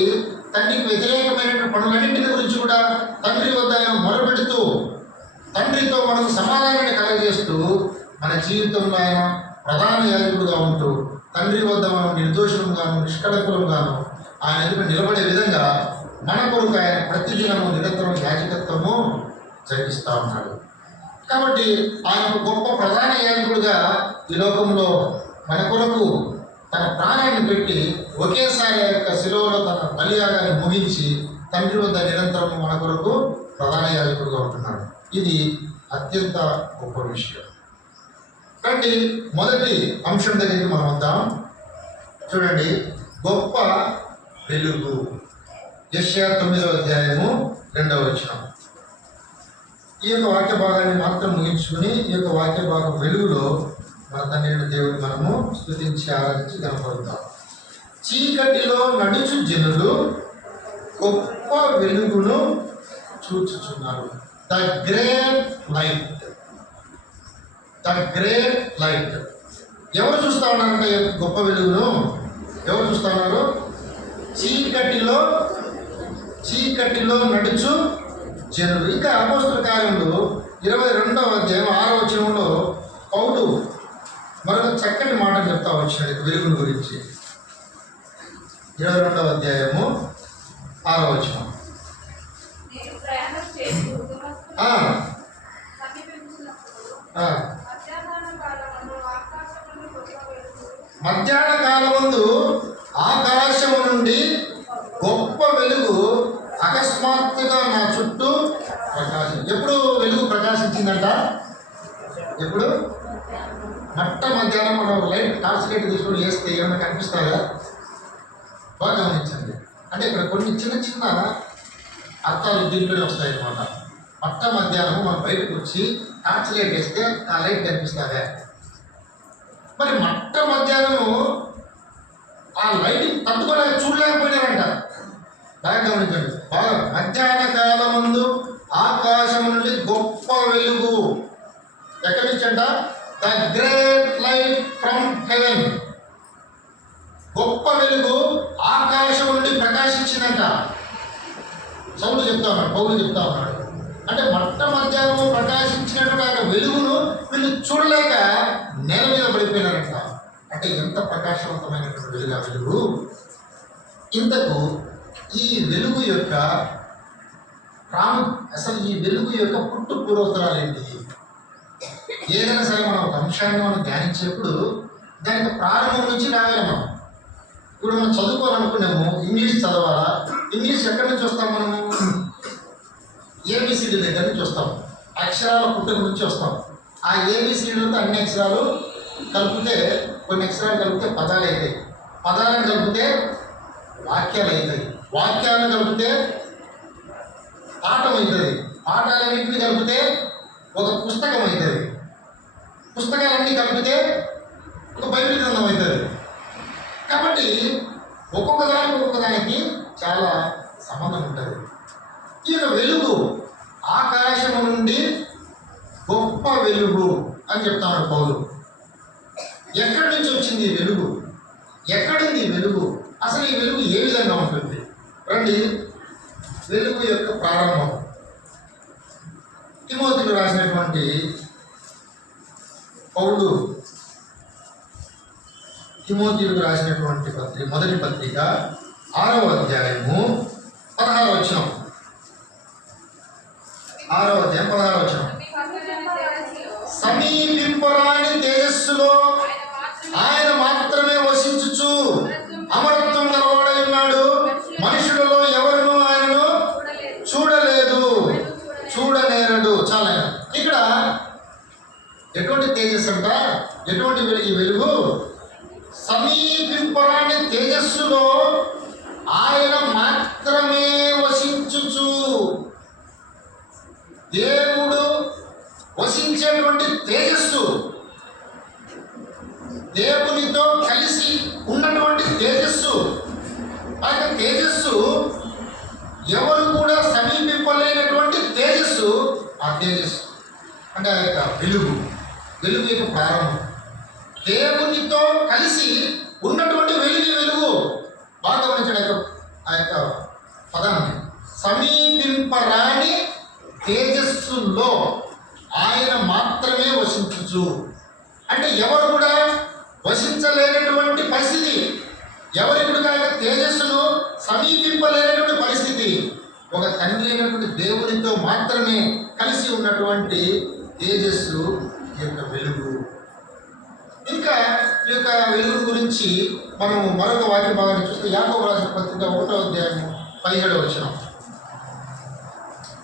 తండ్రికి వ్యతిరేకమైనటువంటి పనులన్నింటి గురించి కూడా తండ్రి వద్ద ఆయన మొరపెడుతూ తండ్రితో మనకు సమాధానాన్ని కలగజేస్తూ మన జీవితంలో ఆయన ప్రధాన యాజకుడుగా ఉంటూ తండ్రి వద్ద మనం నిర్దోషంగాను నిష్కళంకులంగాను ఆయన ఎదుట నిలబడే విధంగా మన కొరకు ఆయన ప్రతిదినము నిరంతరం యాజకత్వము జరిగిస్తూ ఉన్నాడు. కాబట్టి ఆయన గొప్ప ప్రధాన యాజకుడుగా ఈ లోకంలో మన కొరకు తన ప్రాణాన్ని పెట్టి ఒకేసారి ఆ యొక్క శిలువలో తన బలియాగాన్ని ముగించి తండ్రి వద్ద నిరంతరం మన కొరకు ప్రధాన యాజకుడుగా ఉంటున్నాడు. ఇది అత్యంత గొప్ప విషయం. కాబట్టి మొదటి అంశం దగ్గరికి మనం వద్దాం. చూడండి, గొప్ప వెలుగు. యెషయా 9వ అధ్యాయము 2వ వచనం. ఈ యొక్క వాక్య భాగాన్ని మాత్రం ముగించుకుని ఈ యొక్క వాక్య భాగం వెలుగులో మన తండ్రి దేవుని మనము స్తుతించి ఆరాధించి కనపడతాం. చీకటిలో నడుచు జనులు గొప్ప వెలుగును చూచుచున్నారు. The great light, the great light. ఎవరు చూస్తా ఉన్నారంటే గొప్ప వెలుగును? ఎవరు చూస్తా ఉన్నారు? చీకటిలో నడుచు జనులు. ఇంకా అపోస్తల కార్యములు 22వ అధ్యాయం 6వ వచనంలో పౌలు మరొక చక్కటి మాట చెప్తా వచ్చినాడు వెలుగుల గురించి. 22వ అధ్యాయము 6వ వచనం. మధ్యాహ్న కాలమందు ఆకాశము నుండి గొప్ప వెలుగు అకస్మాత్తుగా నా చుట్టూ ప్రకాశం. ఎప్పుడు వెలుగు ప్రకాశించిందంట? ఎప్పుడు? మధ్యాహ్నం మనం లైట్ టార్చ్ లైట్ తీసుకొని వేస్తే ఏమైనా కనిపిస్తుందా? బాగా గమనించండి. అంటే ఇక్కడ కొన్ని చిన్న చిన్న అర్థాలు దీంట్లోనే వస్తాయి అన్నమాట. మధ్యాహ్నం మనం బయటకు వచ్చి టార్చ్ లైట్ వేస్తే ఆ లైట్ కనిపిస్తుందా? మరి మధ్యాహ్నము ఆ లైట్ తట్టుకోలేక చూడలేకపోయినారంట. బాగా గమనించండి. చెప్తా ఉన్నాడు, పౌలు చెప్తా ఉన్నాడు. అంటే మధ్యాహ్నం ప్రకాశించినటువంటి ఆ వెలుగును వీళ్ళు చూడలేక నేల మీద పడిపోయినారంట. అంటే ఎంత ప్రకాశవంతమైనటువంటి వెలుగు ఆ వెలుగు. ఇంతకు ఈ వెలుగు యొక్క అసలు ఈ వెలుగు యొక్క పుట్టు పూర్వోత్తరాలు ఏంటి? ఏదైనా సరే మనం ఒక అంశాన్ని మనం ధ్యానించినప్పుడు దానికి ప్రారంభం నుంచి రావాలి. ఇప్పుడు మనం చదువుకోవాలనుకున్నాము, ఇంగ్లీష్ చదవాలా? ఇంగ్లీష్ ఎక్కడి నుంచి వస్తాం మనము? ఏబిసిడి దగ్గర నుంచి వస్తాం, అక్షరాల పుట్టుక నుంచి వస్తాం. ఆ ఏబిసిడిలతో అన్ని అక్షరాలు కలిపితే, కొన్ని అక్షరాలు కలిపితే పదాలు అవుతాయి, పదాలను కలిపితే వాక్యాలు అవుతాయి, వాక్యాలను కలిపితే పాఠం అవుతుంది, పాఠాలన్నింటినీ కలిపితే ఒక పుస్తకం అవుతుంది, పుస్తకాలన్నీ కలిపితే ఒక బైబిల్ గ్రంథం అవుతుంది. కాబట్టి ఒక్కొక్క దానికి చాలా సంబంధం ఉంటుంది. ఈ వెలుగు ఆకాశము నుండి గొప్ప వెలుగు అని చెప్తాడు పౌలు. ఎక్కడి నుంచి వచ్చింది ఈ వెలుగు? ఎక్కడుంది ఈ వెలుగు? అసలు ఈ వెలుగు ఏ విధంగా ఉంటుంది? రండి, వెలుగు యొక్క ప్రారంభం. తిమోతికి రాసినటువంటి పౌలు తిమోతికి రాసినటువంటి మొదటి పత్రిక 6వ అధ్యాయము 16వ వచనం. 6వ అధ్యాయం 16వ వచనం. సమీపింపరాని తేజస్సులో ఆయన మాత్రమే వసించుచు అమరత్వం గలవాడై ఉన్నాడు. మనుషులలో ఎవరును ఆయనను చూడలేదు, చూడనేరడు. చాలా ఇక్కడ ఎటువంటి తేజస్సు అంట, ఎటువంటి ఈ వెలుగు? సమీపింపరాని తేజస్సులో ఆయన మాత్రమే వసించుచు. దేవుడు వసించేటువంటి తేజస్సు, దేవునితో కలిసి ఉన్నటువంటి తేజస్సు, ఆ యొక్క తేజస్సు ఎవరు కూడా సమీపింపలేనటువంటి తేజస్సు. ఆ తేజస్సు అంటే ఆ యొక్క వెలుగు, వెలుగు యొక్క ప్రారంభం. దేవునితో కలిసి ఉన్నటువంటి వెలుగు. బాగా గమనించండి ఆ యొక్క పదాన్ని. సమీపింపరాని తేజస్సులో ఆయన మాత్రమే వసించుచు. అంటే ఎవరు కూడా వసించలేనటువంటి పరిస్థితి, ఎవరికి కూడా తేజస్సును సమీపింపలేనటువంటి పరిస్థితి. ఒక తండ్రి అయినటువంటి దేవునితో మాత్రమే కలిసి ఉన్నటువంటి తేజస్సు ఈ యొక్క వెలుగు. ఇంకా ఈ యొక్క వెలుగు గురించి మనం మరొక వాక్య భాగాన్ని చూస్తే యాకోబు రాసిన పత్రిక 1వ అధ్యాయం 17వ వచనం.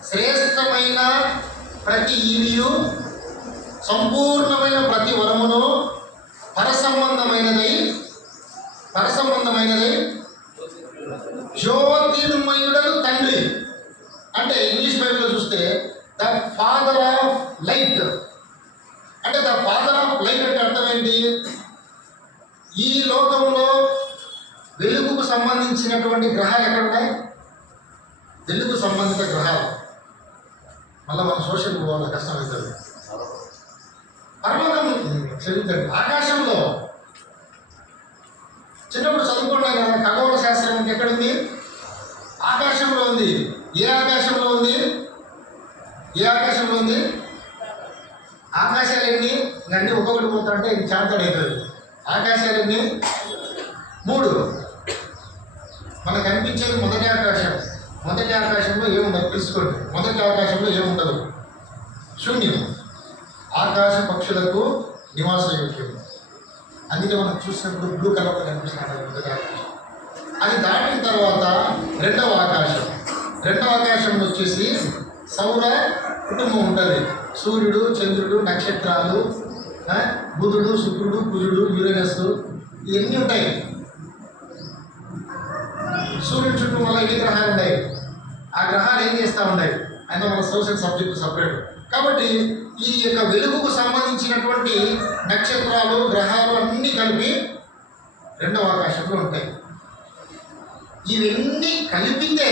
శ్రేష్టమైన ప్రతి ఈవియు సంపూర్ణమైన ప్రతి వరమును పరసంబంధమైనదై జ్యోతిర్మయుడను తండ్రి. అంటే ఇంగ్లీష్ బైబిల్లో చూస్తే ద ఫాదర్ ఆఫ్ లైట్. అంటే ద ఫాదర్ ఆఫ్ లైట్ అంటే అర్థం ఏంటి? ఈ లోకంలో వెలుగుకు సంబంధించినటువంటి గ్రహాలు ఎక్కడ ఉన్నాయి? వెలుగు సంబంధిత గ్రహాలు. మళ్ళీ మన సోషల్ పోవాలి, కష్టం అవుతుంది. పరలోకం చదువుతాడు. ఆకాశంలో చిన్నప్పుడు చదువుకున్నాం కదా, ఖగోళ శాస్త్రం ఎక్కడుంది? ఆకాశంలో ఉంది. ఏ ఆకాశంలో ఉంది? ఆకాశాలు ఎన్ని? ఇవన్నీ ఒక్కొక్కటి పోతారంటే ఇది చాంతాడు అవుతుంది. ఆకాశాలు ఎన్ని? 3. మనకు కనిపించేది మొదటి ఆకాశం. మొదటి ఆకాశంలో ఏముండదు తెలుసుకోండి. మొదటి ఆకాశంలో ఏముండదు, శూన్యం. ఆకాశ పక్షులకు నివాస యోగ్యం. అందుకే మనం చూసినప్పుడు బ్లూ కలర్లో కనిపిస్తున్నాడు మొదటి ఆకాశం. అది దాటిన తర్వాత రెండవ ఆకాశంలో వచ్చేసి సౌర కుటుంబం ఉంటుంది. సూర్యుడు, చంద్రుడు, నక్షత్రాలు, బుధుడు, శుక్రుడు, కుజుడు, యురేనస్ ఇవన్నీ ఉంటాయి. సూర్యుడి చుట్టూ వల్ల ఎన్ని గ్రహాలు ఉన్నాయి, ఆ గ్రహాలు ఏం చేస్తూ ఉన్నాయి అంటే మన సోషల్ సబ్జెక్టు సపరేట్. కాబట్టి ఈ యొక్క వెలుగుకు సంబంధించినటువంటి నక్షత్రాలు, గ్రహాలు అన్నీ కలిపి రెండవ ఆకాశంలో ఉంటాయి. ఇవన్నీ కలిపితే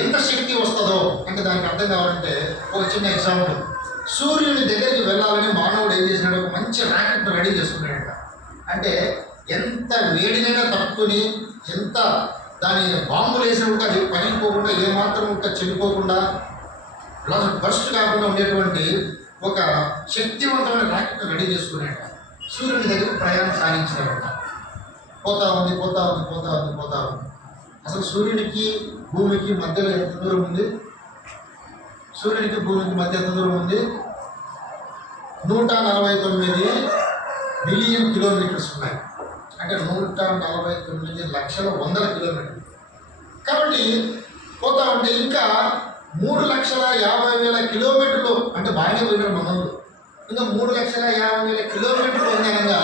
ఎంత శక్తి వస్తుందో అంటే దానికి అర్థం కావాలంటే ఒక చిన్న ఎగ్జాంపుల్. సూర్యుని దగ్గరికి వెళ్ళాలని మానవుడు ఏం చేసినాడు? ఒక మంచి రాకెట్ రెడీ చేసుకున్నాడంట. అంటే ఎంత వేడినైనా తట్టుకొని, ఎంత దాని బాంబులు వేసినప్పుడు అది పగిలిపోకుండా ఏమాత్రం ఇంకా చెడిపోకుండా బస్ట్ కాకుండా ఉండేటువంటి ఒక శక్తివంతమైన రాకెట్ రెడీ చేసుకునేట సూర్యుని దగ్గర ప్రయాణం సాగించినారట. పోతా ఉంది. అసలు సూర్యునికి భూమికి మధ్యలో ఎంత దూరం ఉంది? సూర్యునికి భూమికి మధ్య ఎంత దూరం ఉంది? 149 బిలియన్ కిలోమీటర్స్ ఉన్నాయి. అంటే 149 లక్షల 100 కిలోమీటర్లు. కాబట్టి పోతా ఉంటే ఇంకా 3,50,000 కిలోమీటర్లు, అంటే బాగానే పోయినారు మనలు. ఇంకా 3,50,000 కిలోమీటర్లు ఉండగా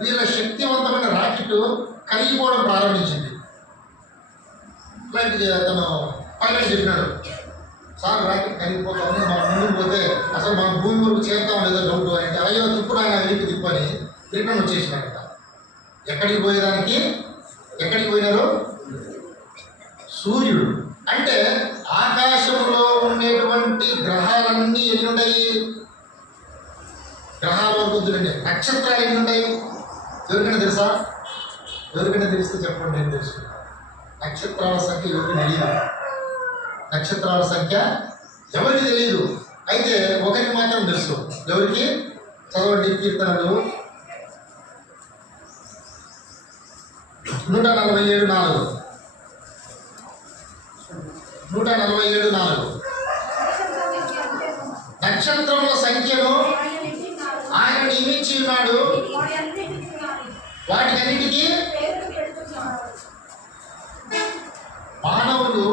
వీళ్ళ శక్తివంతమైన రాకెట్ కరిగిపోవడం ప్రారంభించింది. ఫ్లైట్ అతను పైలట్ చెప్పినాడు, సార్ రాకెట్ కరిగిపోతామని మనం ముందుకు పోతే అసలు మనం భూమి వరకు చేరుతాం లేదో డౌట్ అంటే, అయ్యో తిప్పుడు ఆయన వెనక్కి తిప్పని రిటర్న్ వచ్చేసినారట. ఎక్కడికి పోయేదానికి? ఎక్కడికి పోయినారు? సూర్యుడు. అంటే ఆకాశంలో ఉండేటువంటి గ్రహాలన్నీ ఎన్ని ఉన్నాయి? గ్రహాల వరకు చూడండి, నక్షత్రాలు ఎన్ని ఉన్నాయి? ఎవరికైనా తెలుసా? ఎవరికైనా తెలిస్తే చెప్పండి, నేను తెలుసుకున్నాను. నక్షత్రాల సంఖ్య ఎవరికి తెలియదు. నక్షత్రాల సంఖ్య ఎవరికి తెలియదు. అయితే ఒకరికి మాత్రం తెలుసు. ఎవరికి? చదవండి కీర్తనలు 147:4. 147:4. నక్షత్రముల సంఖ్యను ఆయన నియమించి ఉన్నాడు, వాటికన్నిటికీ. మానవులు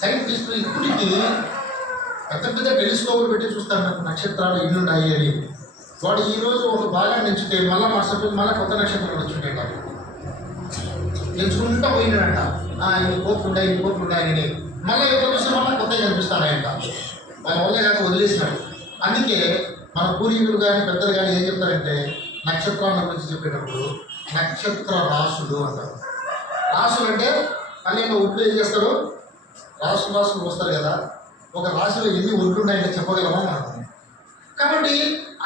సైంటిస్టులు ఇప్పటికీ పెద్ద టెలిస్కోపులు పెట్టి చూస్తారు నాకు నక్షత్రాలు ఎన్ని ఉన్నాయి అని. వాడు ఈరోజు ఒక భాగాన్ని ఎంచితే మళ్ళీ మరుసటి మళ్ళీ కొత్త నక్షత్రాలు వచ్చుంటాయి. నాకు ఎంచుకుంటా పోయినాడంట, ఇన్ని కోట్లు ఉన్నాయని. మళ్ళీ ఎక్కడ చూస్తే మళ్ళీ కొత్తగా కనిపిస్తానంట. వాళ్ళ వల్ల కాక వదిలేసినాడు. అందుకే మన పూర్వీకులు కానీ పెద్దలు కానీ ఏం చెప్తారంటే, నక్షత్రాల గురించి చెప్పేటప్పుడు నక్షత్ర రాసులు అంటారు. రాసులు అంటే మళ్ళీ ఒడ్లు ఏం చేస్తారు? రాసులు వస్తారు కదా. ఒక రాశిలో ఎన్ని ఒడ్లు ఉన్నాయంటే చెప్పగలమా మనం? కాబట్టి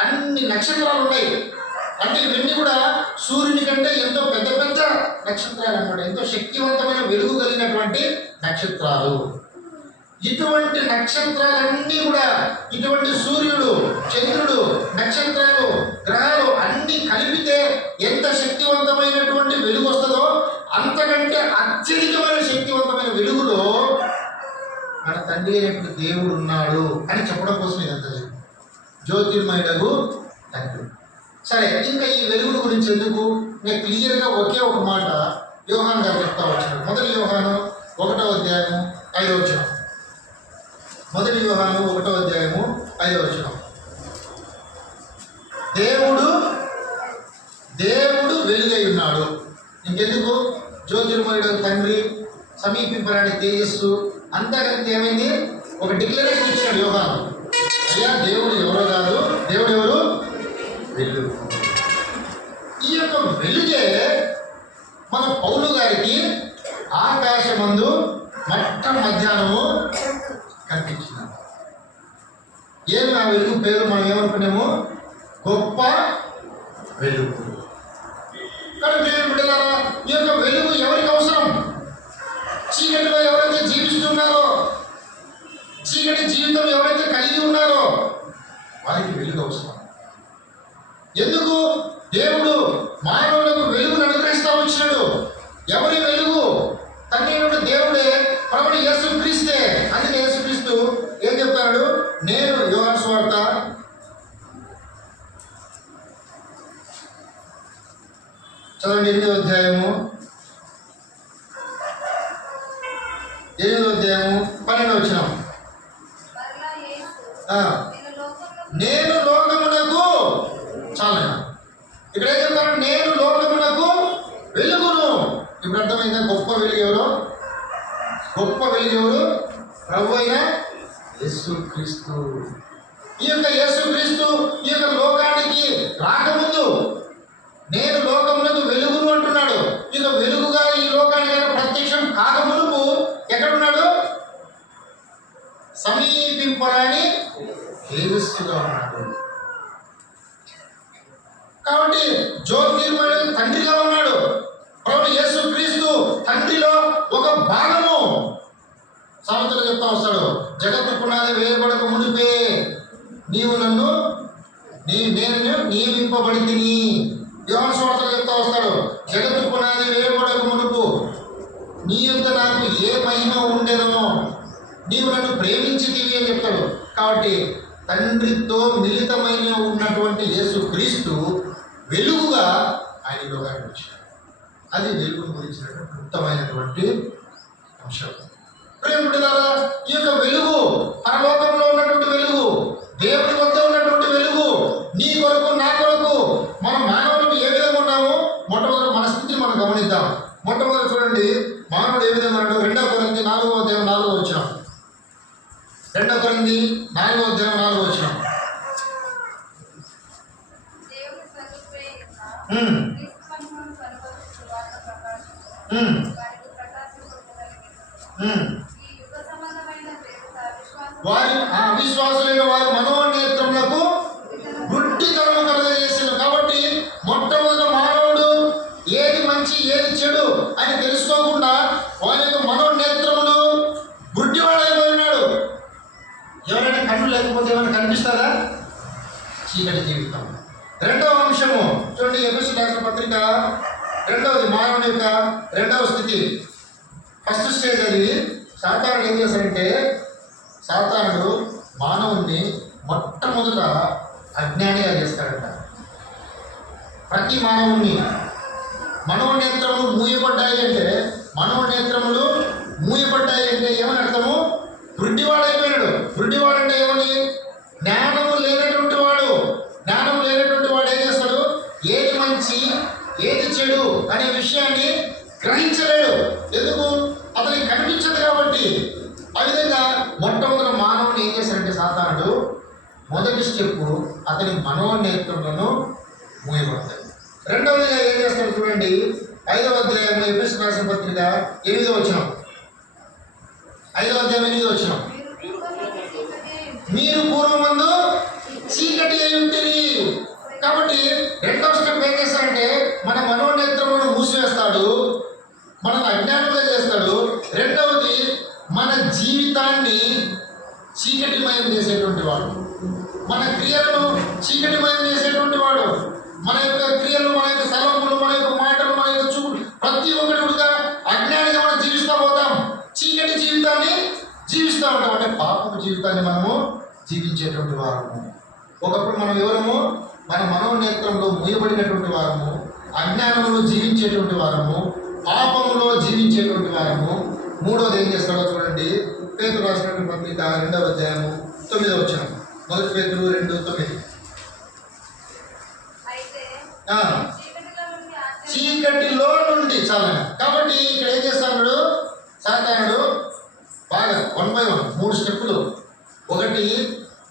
అన్ని నక్షత్రాలు ఉన్నాయి. అంటే ఇవన్నీ కూడా సూర్యుని కంటే ఎంతో పెద్ద నక్షత్రాలు అన్నమాట. ఎంతో శక్తివంతమైన వెలుగు కలిగినటువంటి నక్షత్రాలు. ఇటువంటి నక్షత్రాలన్నీ కూడా, ఇటువంటి సూర్యుడు, చంద్రుడు, నక్షత్రాలు, గ్రహాలు అన్నీ కలిపితే ఎంత శక్తివంతమైనటువంటి వెలుగు వస్తుందో అంతకంటే అత్యధికమైన శక్తివంతమైన వెలుగులో మన తండ్రి అయినటువంటి దేవుడు ఉన్నాడు అని చెప్పడం కోసం ఇదంతా జ్యోతిర్మయుడగు తండ్రి. సరే, ఇంకా ఈ వెలుగుల గురించి ఎందుకు? నేను క్లియర్గా ఒకే ఒక మాట యోహాను గారు చెప్తా వచ్చాను. మొదటి యోహాను 1వ అధ్యాయము 5వ వచనం. మొదటి యోహాను 1వ అధ్యాయము 5వ వచనం. దేవుడు వెలుగై ఉన్నాడు. ఇంకెందుకు? జ్యోతిర్మయుడు తండ్రి, సమీపింపరాని తేజస్సు అంతా కలిపి ఏమైంది? ఒక డిక్లరేషన్ ఇచ్చాడు యోహాను. అయ్యా, దేవుడు ఎవరో కాదు, దేవుడు ఎవరు? వెలుగు. ఈ యొక్క వెలుగే మన పౌలు గారికి ఆకాశమందు మధ్యాహ్నము కనిపించినాడు. ఏమి ఆ వెలుగు పేరు మనం ఏమనుకున్నాము? గొప్ప వెలుగు. కాబట్టి బిడ్డలారా, ఈ యొక్క వెలుగు ఎవరికి అవసరం? చీకటిలో ఎవరైతే జీవిస్తున్నారో, చీకటి జీవితం ఎవరైతే కలిగి ఉన్నారో వారికి వెలుగు అవసరం. ఎందుకు? దేవుడు మానవులకు వెలుగును అనుగ్రహిస్తా వచ్చినాడు. ఎవరి వెలుగు? తండ్రి దేవుడే, ప్రభువు యేసుక్రీస్తే. అందుకే యేసుక్రీస్తు ఏం చెప్తాడు? నేను యోహాను సువార్త 8వ అధ్యాయము 12వ వచనం. నేను లోకమునకు, చాలా ఇక్కడ ఏం చెప్తాను? నేను లోకమునకు వెలుగును. ఇప్పుడు అర్థమైందా? గొప్ప వెలుగు ఎవరు? గొప్ప వెలుగు ఎవరు? ప్రభు అయిన యేసుక్రీస్తు. ఈ యొక్క యేసుక్రీస్తు ఈ యొక్క లోకానికి రాకముందు నేను లోకమునకు వెలుగును అంటున్నాడు. ఇక వెలుగుగా ఈ లోకానికి ప్రత్యక్షం కాకమునుపు ఎక్కడున్నాడు? సమీపింపరాని తేజస్సుగా ఉన్నాడు. కాబట్టి జ్యోతిర్మయుడు తండ్రిగా ఉన్నాడు. ప్రభు యేసుక్రీస్తు తండ్రిలో ఒక భాగము. సామెతలు చెప్తా వస్తాడు, జగత్తు పునాది వేయబడక మునిపే నేను నియమింపబడి తిని. యోహాను సువార్తలో చెప్తా వస్తాడు, జగత్తు పునాది వేయబడక మునుపు నీ యొక్క నాకు ఏ మహిమ ఉండెనో నీవు నన్ను ప్రేమించితివి అని చెప్తాడు. కాబట్టి తండ్రితో మిళితమైన ఉన్నటువంటి యేసు క్రీస్తు వెలుగుగా ఆయన లోకానికి వచ్చాడు. అది వెలుగును గురించినటువంటి క్లుప్తమైనటువంటి అంశం. ప్రేమికులారా, ఈ యొక్క వెలుగు పరలోకంలో ఉన్నటువంటి వెలుగు, దేవుని వద్ద ఉన్నటువంటి వెలుగు, నీ కొరకు నా కొరకు మనం మానవులకు ఏ విధంగా ఉన్నామో మొట్టమొదటి మన స్థితిని మనం గమనిద్దాం. మొట్టమొదటి చూడండి, మానవుడు ఏ విధంగా ఉన్నాడు. 2 కొరింథీ 4:4 2 కొరింథీ 4:4 వారి అవిశ్వాసులైన వారి మనోనేత్రములకు గుడ్డితనము కలుగజేసింది. కాబట్టి మొట్టమొదటి మానవుడు ఏది మంచి ఏది చెడు అని తెలుసుకోకుండా వారి యొక్క మనోనేత్రములు గుడ్డివాడైపోయినాడు. ఎవరైనా కన్ను లేకపోతే ఏమైనా కనిపిస్తారా? చీకటి జీవితం. రెండవ అంశము చూడండి, ఎఫెసీయులకు రాసిన పత్రిక 2వది, మానవుని యొక్క 2వ స్థితి. ఫస్ట్ స్టేజ్ అది. సాతానుడు ఏం చేశాడంటే, సాతానుడు మానవుణ్ణి మొట్టమొదట అజ్ఞానిగా చేస్తాడట. ప్రతి మానవుణ్ణి మనోనేత్రములు మూయబడ్డాయి అంటే, మనోనేత్రములు మూయబడ్డాయి అంటే ఏమని అర్థము? గుడ్డివాడైపోయాడు. గుడ్డివాడంటే ఏమని? జ్ఞానము లేనటువంటి వాడు. జ్ఞానం లేనటువంటి వాడు ఏం చేస్తాడు? ఏది మంచి ఏది చెడు అనే విషయాన్ని గ్రహించలేడు. ఎందుకు? అతనికి కనిపించదు కాబట్టి. ఆ విధంగా మొట్టమొదటి మానవుని ఏం చేశాడంటే సాతానుడు మొదటి స్టెప్ అతని మనోనేత్రములను మూయబడతాయి. రెండవదిగా ఏం చేస్తాడు చూడండి, 5వ అధ్యాయం ఎఫెసీయులకు రాసిన పత్రిక 8వ వచనం. 5వ అధ్యాయం 8వ వచనం. మీరు పూర్వమందు చీకటి అయి ఉంటిరి. కాబట్టి రెండవ స్టెప్ ఏం చేస్తాడంటే మన మనోనేత్రములను మూసివేస్తాడు, మనల్ని అజ్ఞానంగా చేస్తాడు. రెండవది మన జీవితాన్ని చీకటిమయం చేసేటువంటి వాడు, మన క్రియలను చీకటిమయం చేసేటువంటి వాడు. మన యొక్క క్రియలు, మన యొక్క తలంపులు, మన యొక్క మాటలు, మన యొక్క చూపులు ప్రతి ఒక్కటి కూడా అజ్ఞానిగా మనం జీవిస్తూ పోతాం. చీకటి జీవితాన్ని జీవిస్తూ ఉంటాం. అంటే పాపపు జీవితాన్ని మనము జీవించేటువంటి వారము. ఒకప్పుడు మనం ఎవరము? మన మనోనేత్రంలో మూయబడినటువంటి వారము, అజ్ఞానంలో జీవించేటువంటి వారము, పాపములో జీవించేటువంటి వారము. మూడోది ఏం చేస్తాడో చూడండి, పేతురు రాసినటువంటి పత్రిక 2వ అధ్యాయము 9వ వచనం. 1 పేతురు 2:9. చీకటిలో నుండి చాలా. కాబట్టి ఇక్కడ ఏం చేస్తాడు సాతానుడు? బాగా 1 by 1 3 స్టెప్పులు. ఒకటి,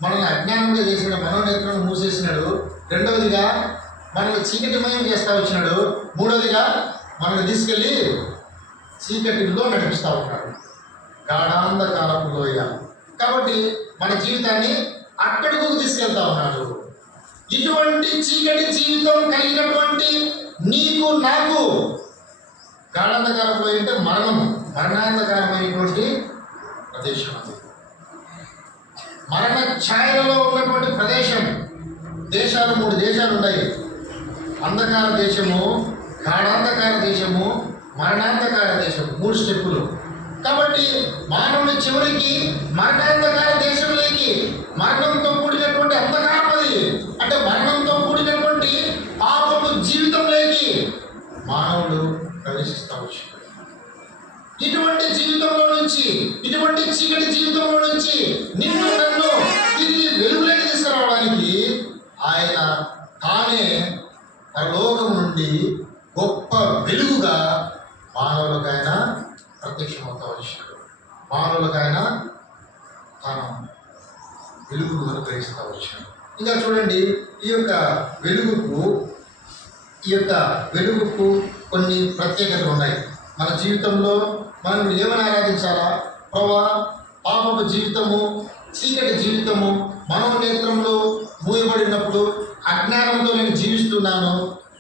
మనల్ని అజ్ఞానంగా చేసిన మనోనేత్రం మూసేసినాడు. రెండవదిగా మనల్ని చీకటిమయం చేస్తూ వచ్చినాడు. మూడవదిగా మనల్ని తీసుకెళ్ళి చీకటిలో నడిపిస్తూ ఉంటాడు, గాఢాంధకారపు లోయ. కాబట్టి మన జీవితాన్ని అక్కడికి తీసుకెళ్తా ఉన్నాడు. ఇటువంటి చీకటి జీవితం కలిగినటువంటి నీకు నాకు గాఢాంధకారపు లోయ అంటే మరణము, మరణాంధకారమైనటువంటి ప్రదేశం. అది మరణ ఛాయలలో ఉన్నటువంటి ప్రదేశం. దేశాలు 3 దేశాలు ఉన్నాయి. అంధకార దేశము, గాఢాంధకార దేశము, మరణాంధకార దేశం. 3 స్టెప్పులు. కాబట్టి మానవుని చివరికి మరణాంధకార దేశంలోకి, మరణంతో కూడినటువంటి అంధకారపది అంటే మరణంతో కూడినటువంటి పాపపు జీవితంలోకి మానవుడు ప్రవేశిస్తూ వచ్చాడు. ఇటువంటి జీవితంలో నుంచి, ఇటువంటి చీకటి జీవితంలో నుంచి నిన్ను నన్ను తిరిగి వెలుగులోకి తీసుకురావడానికి ఆయన తానే పరలోకం నుండి గొప్ప వెలుగుగా మానవులకైనా ప్రత్యక్షమవుతా వచ్చాడు. మానవులకైనా తన వెలుగును అనుగ్రహిస్తూ వచ్చాడు. ఇంకా చూడండి, ఈ యొక్క వెలుగుకు కొన్ని ప్రత్యేకతలు ఉన్నాయి. మన జీవితంలో మనం ఏమని ఆరాధించాలా? ప్రభా, పాపపు జీవితము, చీకటి జీవితము, మనోనేత్రంలో మూయబడినప్పుడు అజ్ఞానంతో నేను జీవిస్తున్నాను.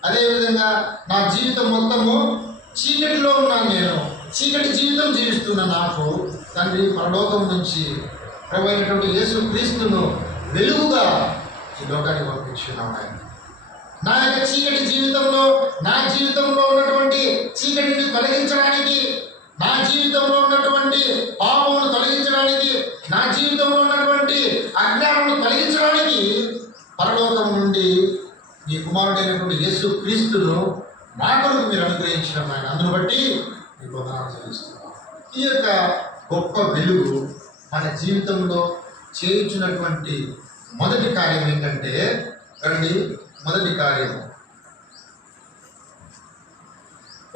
అదేవిధంగా నా జీవితం మొత్తము చీకటిలో ఉన్నాను, నేను చీకటి జీవితం జీవిస్తున్న నాకు తండ్రి పరలోకం నుంచి ప్రభు అయినటువంటి యేసు క్రీస్తును వెలుగుగా ఈ లోకానికి పంపించున్నాం ఆయన. నా యొక్క చీకటి జీవితంలో, నా జీవితంలో ఉన్నటువంటి చీకటిని తొలగించడానికి, నా జీవితంలో ఉన్నటువంటి పాపమును తొలగించడానికి, నా జీవితంలో ఉన్నటువంటి అజ్ఞానమును తొలగించడానికి పరలోకం నుండి మీ కుమారుడైనటువంటి యేసు క్రీస్తును నా కొరకు మీరు అనుగ్రహించడం ఆయన. అందును బట్టి మీకు వందనాలు చెల్లిస్తున్నాం. ఈ యొక్క గొప్ప వెలుగు మన జీవితంలో చేయించినటువంటి మొదటి కార్యం ఏంటంటే, రండి, మొదటి కార్యము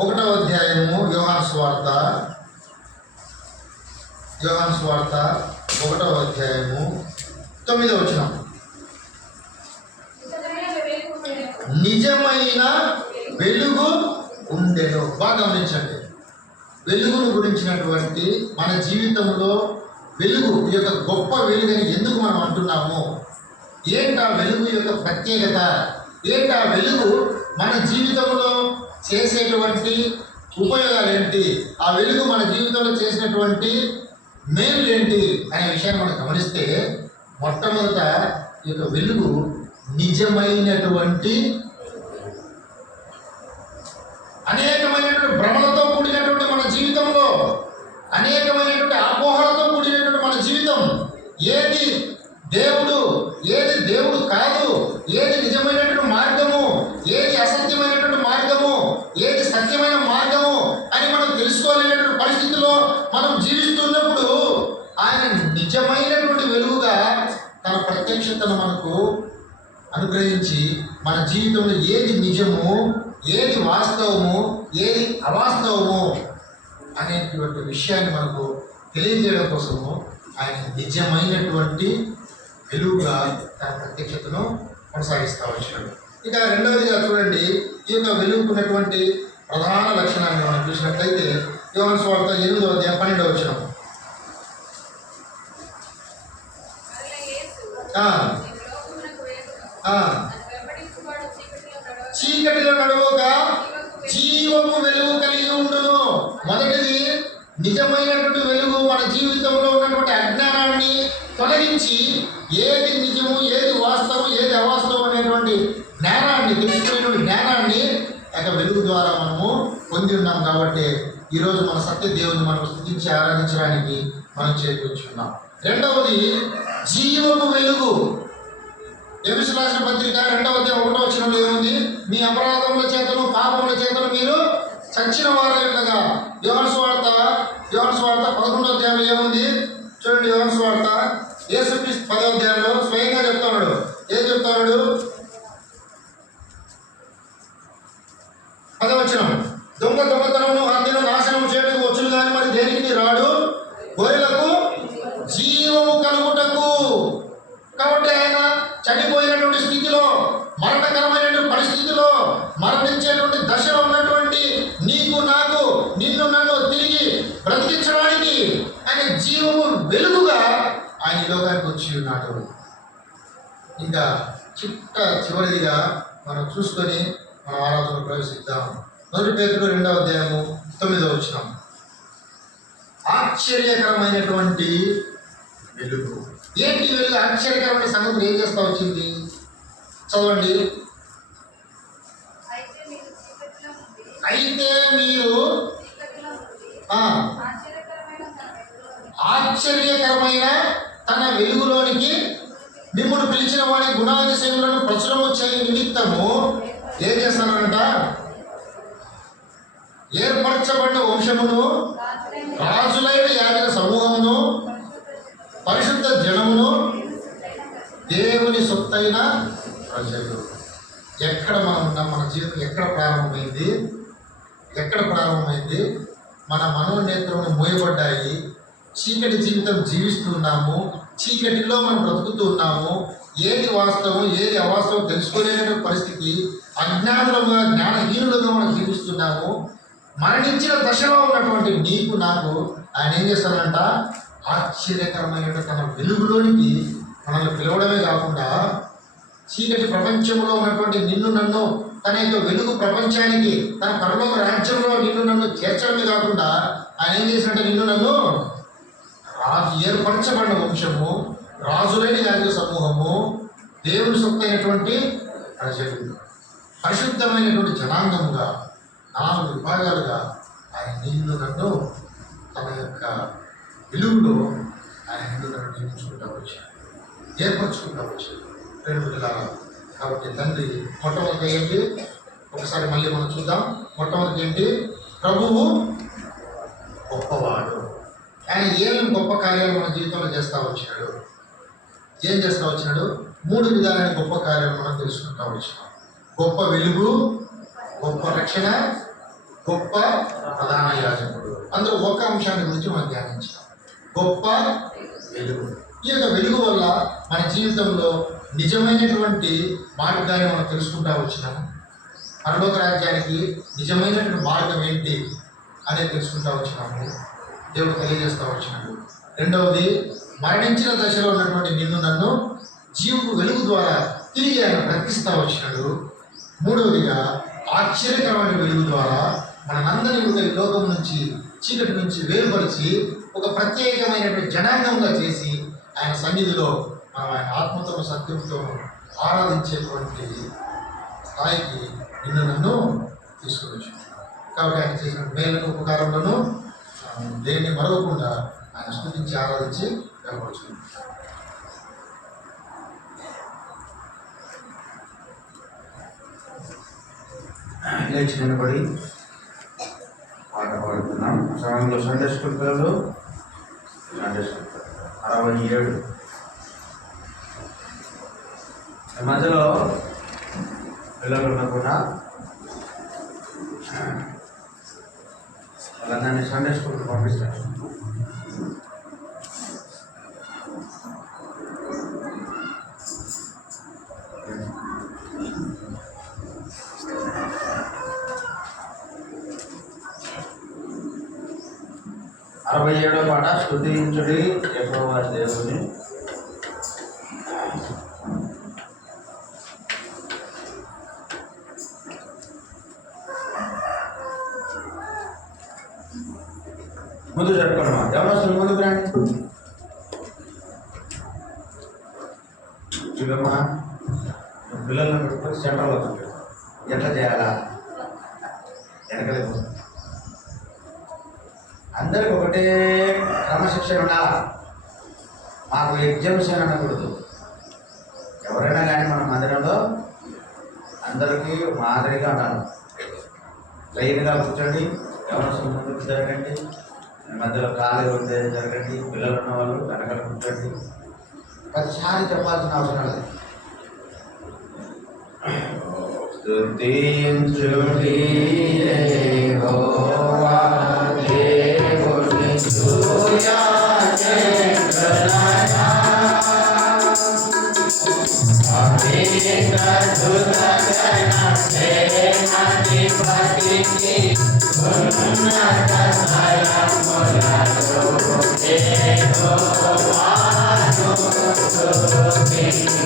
1వ అధ్యాయము యోహాను సువార్త 1వ అధ్యాయము 9వ వచనం. నిజమైన వెలుగు ఉండెను. బాగా గమనించండి, వెలుగును గురించినటువంటి మన జీవితంలో వెలుగు, ఈ యొక్క గొప్ప వెలుగుని ఎందుకు మనం అంటున్నాము, ఏంటా వెలుగు యొక్క ప్రత్యేకత, ఏంటా వెలుగు మన జీవితంలో చేసేటువంటి ఉపయోగాలు ఏంటి, ఆ వెలుగు మన జీవితంలో చేసినటువంటి మేలు ఏంటి అనే విషయాన్ని మనం గమనిస్తే, మొట్టమొదట ఈ యొక్క వెలుగు నిజమైనటువంటి, అనేకమైనటువంటి భ్రమలతో కూడినటువంటి మన జీవితంలో, అనేకమైనటువంటి అపోహలతో కూడినటువంటి మన జీవితం, ఏది దేవుడు, ఏది దేవుడు కాదు, ఏది నిజమైనటువంటి మార్గము, ఏది అసత్యమైనటువంటి మార్గము, ఏది సత్యమైన మార్గము అని మనం తెలుసుకోలేనటువంటి పరిస్థితిలో మనం జీవిస్తున్నప్పుడు ఆయన నిజమైనటువంటి వెలుగుగా తన ప్రత్యక్షతను మనకు అనుగ్రహించి మన జీవితంలో ఏది నిజము, ఏది వాస్తవము, ఏది అవాస్తవము అనేటువంటి విషయాన్ని మనకు తెలియజేయడం కోసము ఆయన నిజమైనటువంటి వెలుగుగా తన ప్రత్యక్షతను కొనసాగిస్తూ వచ్చాడు. ఇక రెండవదిగా చూడండి, ఈ యొక్క వెలుగుకున్నటువంటి ప్రధాన లక్షణాన్ని మనం చూసినట్లయితే యోహాను సువార్త 8వ అధ్యాయం 12వ వచనం. చీకటిలో నడవక జీవపు వెలుగు కలిగి ఉండును. మొదటిది, నిజమైనటువంటి వెలుగు మన జీవితంలో ఉన్నటువంటి అజ్ఞానాన్ని తొలగించి ఏది నిజము, ఏది వాస్తవం, ఏది అవాస్తవం అనేటువంటి జ్ఞానాన్ని, తెలుసుకునేటువంటి జ్ఞానాన్ని యొక్క వెలుగు ద్వారా మనము పొంది ఉన్నాం. కాబట్టి ఈరోజు మన సత్య దేవుని మనం స్తుతించి ఆరాధించడానికి మనం చేకూర్చున్నాం. రెండవది, జీవపు వెలుగు. ఎఫెసీయులకు రాసిన పత్రిక 2వ అధ్యాయం 1వ వచనంలో ఏముంది? మీ అపరాధముల చేతను పాపముల చేతను మీరు చచ్చిన వారై ఉండగా. యోహాను సువార్త 11వ అధ్యాయంలో ఏముంది చూడండి. యోహాను సువార్త యేసుక్రీస్తు 10వ అధ్యాయంలో స్వయంగా చెప్తున్నాడు. ఏం చెప్తున్నాడు? 10వ వచనం, దొంగతనమును హత్యను నాశనము చేయడానికి వచ్చును కానీ మరి దేనికి రాడు, గొర్రెలకు జీవము కలుగుటకు. కాబట్టి ఆయన చనిపోయినటువంటి స్థితిలో, మరణకరమైనటువంటి పరిస్థితిలో, మరణించేటువంటి దశలో ఉన్నటువంటి నీకు నాకు, నిన్ను నన్ను తిరిగి బ్రతికించడానికి ఆయన జీవము వెలుగుగా ఆయన లోకానికి వచ్చి ఉన్నాడు. ఇంకా చివరిదిగా మనం చూసుకొని మన ఆరాధనలో ప్రవేశిద్దాం. 1 పేతురు 2వ అధ్యాయము 9వ వచనం. ఆశ్చర్యకరమైనటువంటి వెలుగు. ఏంటి వెలుగు? ఆశ్చర్యకరమైన సంగతులు ఏం చేస్తా వచ్చింది? చదవండి. అయితే మీరు ఆశ్చర్యకరమైన తన వెలుగులోనికి మిమ్మల్ని పిలిచిన వాడి గుణాతిశయములను ప్రచురము చేయ నిమిత్తము ఏం చేస్తానంట? ఏర్పరచబడిన వంశమును, రాజులైన యాజక సమూహమును, పరిశుద్ధ జనమును, దేవుని సొత్తైన ప్రజలు. ఎక్కడ మనం ఉన్నాం? మన జీవితం ఎక్కడ ప్రారంభమైంది? మన మనోనేత్రములు మూయబడ్డాయి. చీకటి జీవితం జీవిస్తున్నాము. చీకటిలో మనం బ్రతుకుతూ ఉన్నాము. ఏది వాస్తవం, ఏది అవాస్తవం తెలుసుకోలేని పరిస్థితి. అజ్ఞానులుగా, జ్ఞానహీనులుగా మనం జీవిస్తున్నాము. మరణించిన దశలో ఉన్నటువంటి నీకు నాకు ఆయన ఏం చేస్తాడంట? ఆశ్చర్యకరమైన తన వెలుగులోనికి మనల్ని పిలవడమే కాకుండా, చీకటి ప్రపంచంలో ఉన్నటువంటి నిన్ను నన్ను తన యొక్క వెలుగు ప్రపంచానికి, తన పరలోక రాజ్యంలో నిన్ను నన్ను చేర్చడమే కాకుండా ఆయన ఏం చేసినట్టే నిన్ను నన్ను రాజు ఏర్పరచబడిన వంశము, రాజులైన యాజక సమూహము, దేవుని సొత్తైనటువంటి ప్రజలు, పరిశుద్ధమైనటువంటి జనాంగముగా 4 విభాగాలుగా ఆయన నిన్ను నన్ను తన యొక్క వెలుగులో ఆయన నిన్ను నన్ను నియమించుకుంటూ వచ్చాడు, ఏర్పరచుకుంటూ వచ్చాడు. రెండు పిల్లల కాబట్టి తండ్రి మొట్టమొదటి ఏంటి, ఒకసారి మళ్ళీ మనం చూద్దాం. మొట్టమొదటి ఏంటి, ప్రభువు గొప్పవాడు. ఆయన ఏం గొప్ప కార్యాలు మన జీవితంలో చేస్తూ వచ్చినాడు. ఏం చేస్తూ వచ్చినాడు? 3 విధాలైన గొప్ప కార్యాలు మనం తెలుసుకుంటూ వచ్చినాం. గొప్ప వెలుగు, గొప్ప రక్షణ, గొప్ప ప్రధాన యాజకుడు. అందులో ఒక అంశాన్ని గురించి మనం ధ్యానించాం, గొప్ప వెలుగు. ఈ యొక్క వెలుగు వల్ల మన జీవితంలో నిజమైనటువంటి మార్గాన్ని మనం తెలుసుకుంటూ వచ్చినాము. పరలోక రాజ్యానికి నిజమైనటువంటి మార్గం ఏంటి అనేది తెలుసుకుంటూ వచ్చినాము. దేవుడు తెలియజేస్తూ వచ్చినాడు. రెండవది, మరణించిన దశలో ఉన్నటువంటి నిన్ను నన్ను జీవపు వెలుగు ద్వారా తిరిగి ఆయన బ్రతికిస్తూ వచ్చినాడు. మూడవదిగా, ఆశ్చర్యకరమైన వెలుగు ద్వారా మనందరినీ కూడా ఈ లోకం నుంచి, చీకటి నుంచి వేరుపరిచి ఒక ప్రత్యేకమైనటువంటి జనాంగంగా చేసి ఆయన సన్నిధిలో మనం ఆయన ఆత్మతో సత్యంతో ఆరాధించేటువంటి స్థాయికి నిన్ను నన్ను తీసుకువచ్చు. కాబట్టి ఆయన చేసిన మేలను ఉపకారంలోనూ దేన్ని మరవకుండా ఆయన స్తుతించి ఆరాధించి కనపరుచుకుంటాం. లేచి నిలబడి పాట పాడుతున్నాం. సమయంలో సండే స్కూల్ పిల్లలు 67 మధ్యలో పిల్లలు ఉండకుండా వాళ్ళందరినీ సండే స్కూల్కి పంపిస్తారు. అరవై 67వ పాట, స్తుతించుడి యెహోవా దేవుని. ముందు జరుపుకోవడమా? ఎవరు ముందుకు రండి. చూడమ్మా, పిల్లలను పెట్టుకొని సెంటర్లో ఉంటాడు. ఎట్లా చేయాలా? వెనకలేదు. అందరికి ఒకటే క్రమశిక్షణ ఉండాలా. మాకు ఎగ్జామ్షన్ అనకూడదు. ఎవరైనా కానీ మన మందిరంలో అందరికీ మాదిరిగా ఉండాలి. లైన్గా కూర్చోండి, ఎవరైనా ముందుకు జరగండి, మధ్యలో ఖాళీ ఉంటే జరగండి. పిల్లలు ఉన్న వాళ్ళు వెనకాల కూర్చోండి. ప్రతిసారి చెప్పాల్సిన అవసరం లేదు. స్తుతించుడి యెహోవా దేవుని, సూర్య చంద్రులారా అభిషేక దుర్గణ సేనాధిపతికి ఉన్నత స్థలములలో యెహోవాను స్తుతించుడి.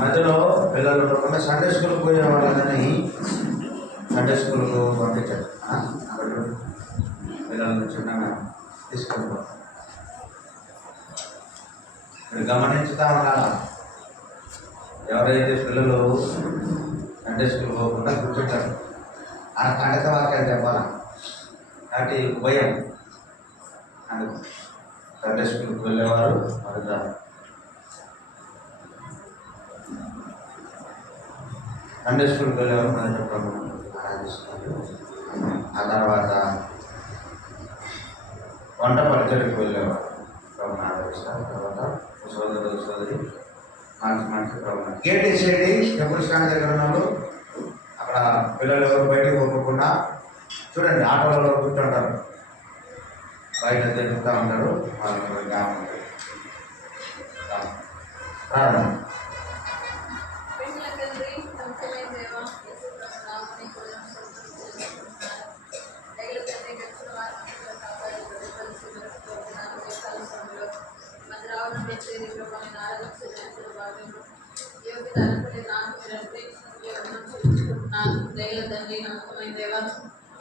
మధ్యలో పిల్లలు ఉండకుండా సండే స్కూల్కి పోయే వాళ్ళని సండే స్కూల్కు పంపించారు. అక్కడ పిల్లలను చిన్నగా తీసుకెళ్ళిపోతాం. మీరు గమనించుతా ఉండాలా, ఎవరైతే పిల్లలు సండే స్కూల్ పోకుండా కూర్చుంటారు ఆ కండత వాక్యాలు చెప్పాలా, కాబట్టి భయం. అందుకు సండే స్కూల్కి వెళ్ళేవారు మరొక సండే స్కూల్కి వెళ్ళేవారు మొదట ప్రభుత్వం ఆరాధిస్తారు. ఆ తర్వాత వంట పరిచయకు వెళ్ళేవారు, ప్రభుత్వం ఆరాధిస్తారు. తర్వాత సోదరి మంచి ప్రభుత్వం గేట్ వేసేది టెంపుల్ స్టాండ్ దగ్గర ఉన్నాడు. అక్కడ పిల్లలు ఎవరు బయటకు పోకుండా చూడండి, ఆటోలలో కూర్చుంటారు, బయట తిరుగుతూ ఉంటారు. వాళ్ళకి గ్రామం ప్రారంభం.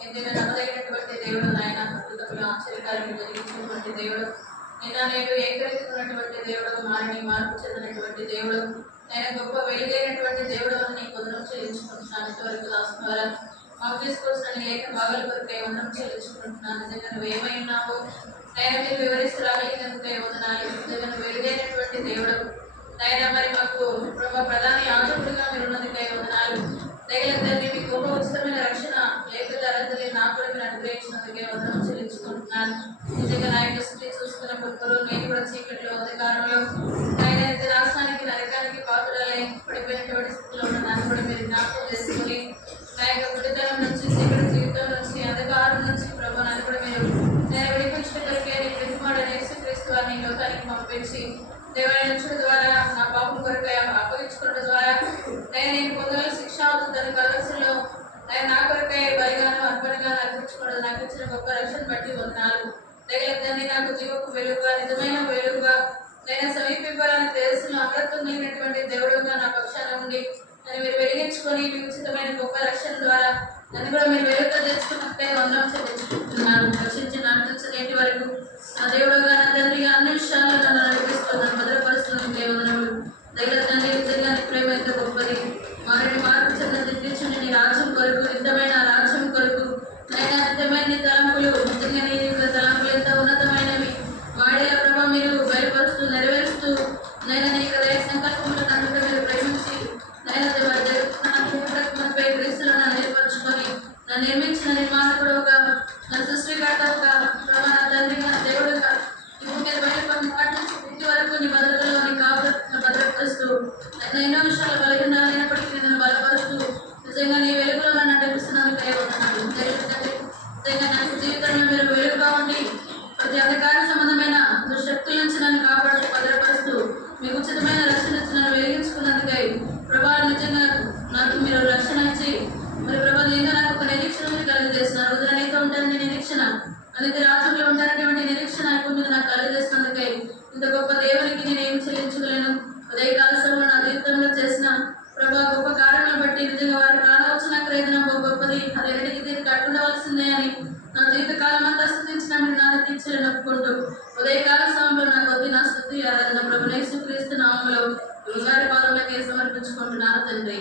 ఎందుకంటే నమ్మదగినటువంటి దేవుడు నాయన, అద్భుతములు ఆశ్చర్యకార్యములు జరిగించినటువంటి దేవుడు, నిన్న నేడు ఏకరీతున్నటువంటి దేవుడు, మారిని మార్పు చెందినటువంటి దేవుడు, ఆయన గొప్ప వెలుగైనటువంటి దేవుడు అని నీకు వందనం చెల్లించుకుంటున్నాను. ఇంతవరకు రాసిన ద్వారా మాకు తీసుకొచ్చిన లేఖ భాగాల కొరకు వందనం చెల్లించుకుంటున్నాను. నిజంగా నువ్వు ఏమై ఉన్నావో నేను మీరు వివరిస్తూ రాగలిగినందుకే వందనాలు. నిజంగా నువ్వు వెలుగైనటువంటి దేవుడు నాయన, మరి మాకు ప్రభా ప్రధాని యాజకుడిగా మీరు ఉన్నందుకే వందనాలు. దయగలందరినీ మీ గొప్ప ఉచితమైన రక్షణ లేఖల అర్హతని నాకు కూడా మీరు అనుగ్రహించినందుకే వందనం చెల్లించుకుంటున్నాను. నిజంగా నా యొక్క స్థితి చూస్తున్న కొత్తలో నేను కూడా చీకట్లో అంధకారంలో ఆయన రాష్ట్రానికి నరకానికి పాత్రలై పడిపోయినటువంటి స్థితిలో ఉన్న నన్ను కూడా మీరు జ్ఞాపకం చేసుకుని నా యొక్క గుడితనం నుంచి, చీకటి జీవితం నుంచి, అంధకారం నుంచి ప్రభు నన్ను కూడా మీరు నేను విడిపించిన కొరకే నీ ప్రతిమాడని యేసుక్రీస్తు వారిని లోకానికి పంపించి దేవాలయం ద్వారా నా పాపం కొరకై అప్పగించుకోవడం ద్వారా నేను పొందగల శిక్ష అవుతుందని కలవసలో నా కొరకై బలిగాను అర్పణగా అర్పించుకోవడం నాకు ఇచ్చిన గొప్ప రక్షణ బట్టి వందనాలు. దయగలందరినీ నాకు జీవకు వెలుగుగా, నిజమైన వెలుగుగా నేను సమీపించాలని తెలుసును సర్వత్వమైనటువంటి దేవుడుగా నా పక్షాన ఉండి నన్ను మీరు వెలిగించుకొని మీ ఉచితమైన గొప్ప రక్షణ ద్వారా నన్ను కూడా మీరు వెలుగుతో తెచ్చుకున్నట్టే వందనం చెల్లించుకుంటున్నాను. రక్షించి నడిపించలేటి వరకు నా దేవుడుగా నా తండ్రిగా అన్ని విషయాల్లో నన్ను నడిపిస్తున్నాను, భద్రపరుస్తున్నాను. దేవదనములు దైవ తండ్రి నిజంగా నీ ప్రేమ ఎంత గొప్పది. మారిని మార్పు చెందిన దిద్దించండి నీ రాజ్యం కొరకు, నిజమైన రాజ్యం కొరకు నైనా నిజమైన నీ తలంపులు, నిజంగా నీ తలంపులు ఎంత ఉన్నతమైనవి వాడే ప్రభావ మీరు బయలుపరుస్తూ నెరవేరుస్తూ నైనా నీ యొక్క దయ సంకల్పములు కనుక మీరు ప్రేమించి నైనా మనపై క్రీస్తులను ఏర్పరచుకొని నన్ను నిర్మించిన నిర్మాణకుడుగా నా సృష్టికర్త ఒక ప్రభా నా తండ్రిగా దేవుడుగా ఇప్పుడు మీరు బయలుపడిన వాటి నుంచి ఇంటి వరకు నీ భద్రతలో నీ కాపులను భద్రపరుస్తూ ఎన్నో విషయాలు బలహీనమైనప్పటికీ నేను బలపరుస్తూ నిజంగా నీ వెలుగులో నన్ను నడిపిస్తున్నాను. నిజంగా నాకు జీవితంలో మీరు వెలుగుగా ఉండి ప్రతి అంధకార సంబంధమైన దుశక్తుల నుంచి నన్ను కాపాడుతూ భద్రపరుస్తూ మీకు ఉచితమైన రక్షణ ఇచ్చి నన్ను వెలిగించుకున్నందుకై ప్రభా నిజంగా నాకు మీరు రక్షణ ఇచ్చి మరి ప్రభా ఇంకా నాకు ఒక నిరీక్షణ మీరు కలిగజేస్తున్నారు. రోజున నీతో ఉంటానని నిరీక్షణ, అందుకే రాజ్యంలో ఉంటానటువంటి నిరీక్షణ ఇప్పుడు మీద నాకు కలిగజేస్తున్నందుకై ఇంత గొప్ప దేవునికి నేను ఏం చెల్లించగలను. ఉదయకాల సమయంలో నా జీవితంలో చేసిన ప్రభా గొప్ప కార్యాలను బట్టి నిజంగా వారి ప్రాణవచ్చిన క్రేదన గొప్పది, అది ఎన్నిటికి దీనికి కట్టుండవలసిందే అని నా జీవితకాలం అంతా స్థుతించిన మీరు నాన్న తీర్చలేని ఒప్పుకుంటూ ఉదయకాల సమయంలో నా కొద్ది నా స్థుతి ఆరాధన ప్రభు యేసుక్రీస్తు నామములో బంగారు పాదములకే సమర్పించుకుంటున్నాను తండ్రి.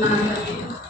నా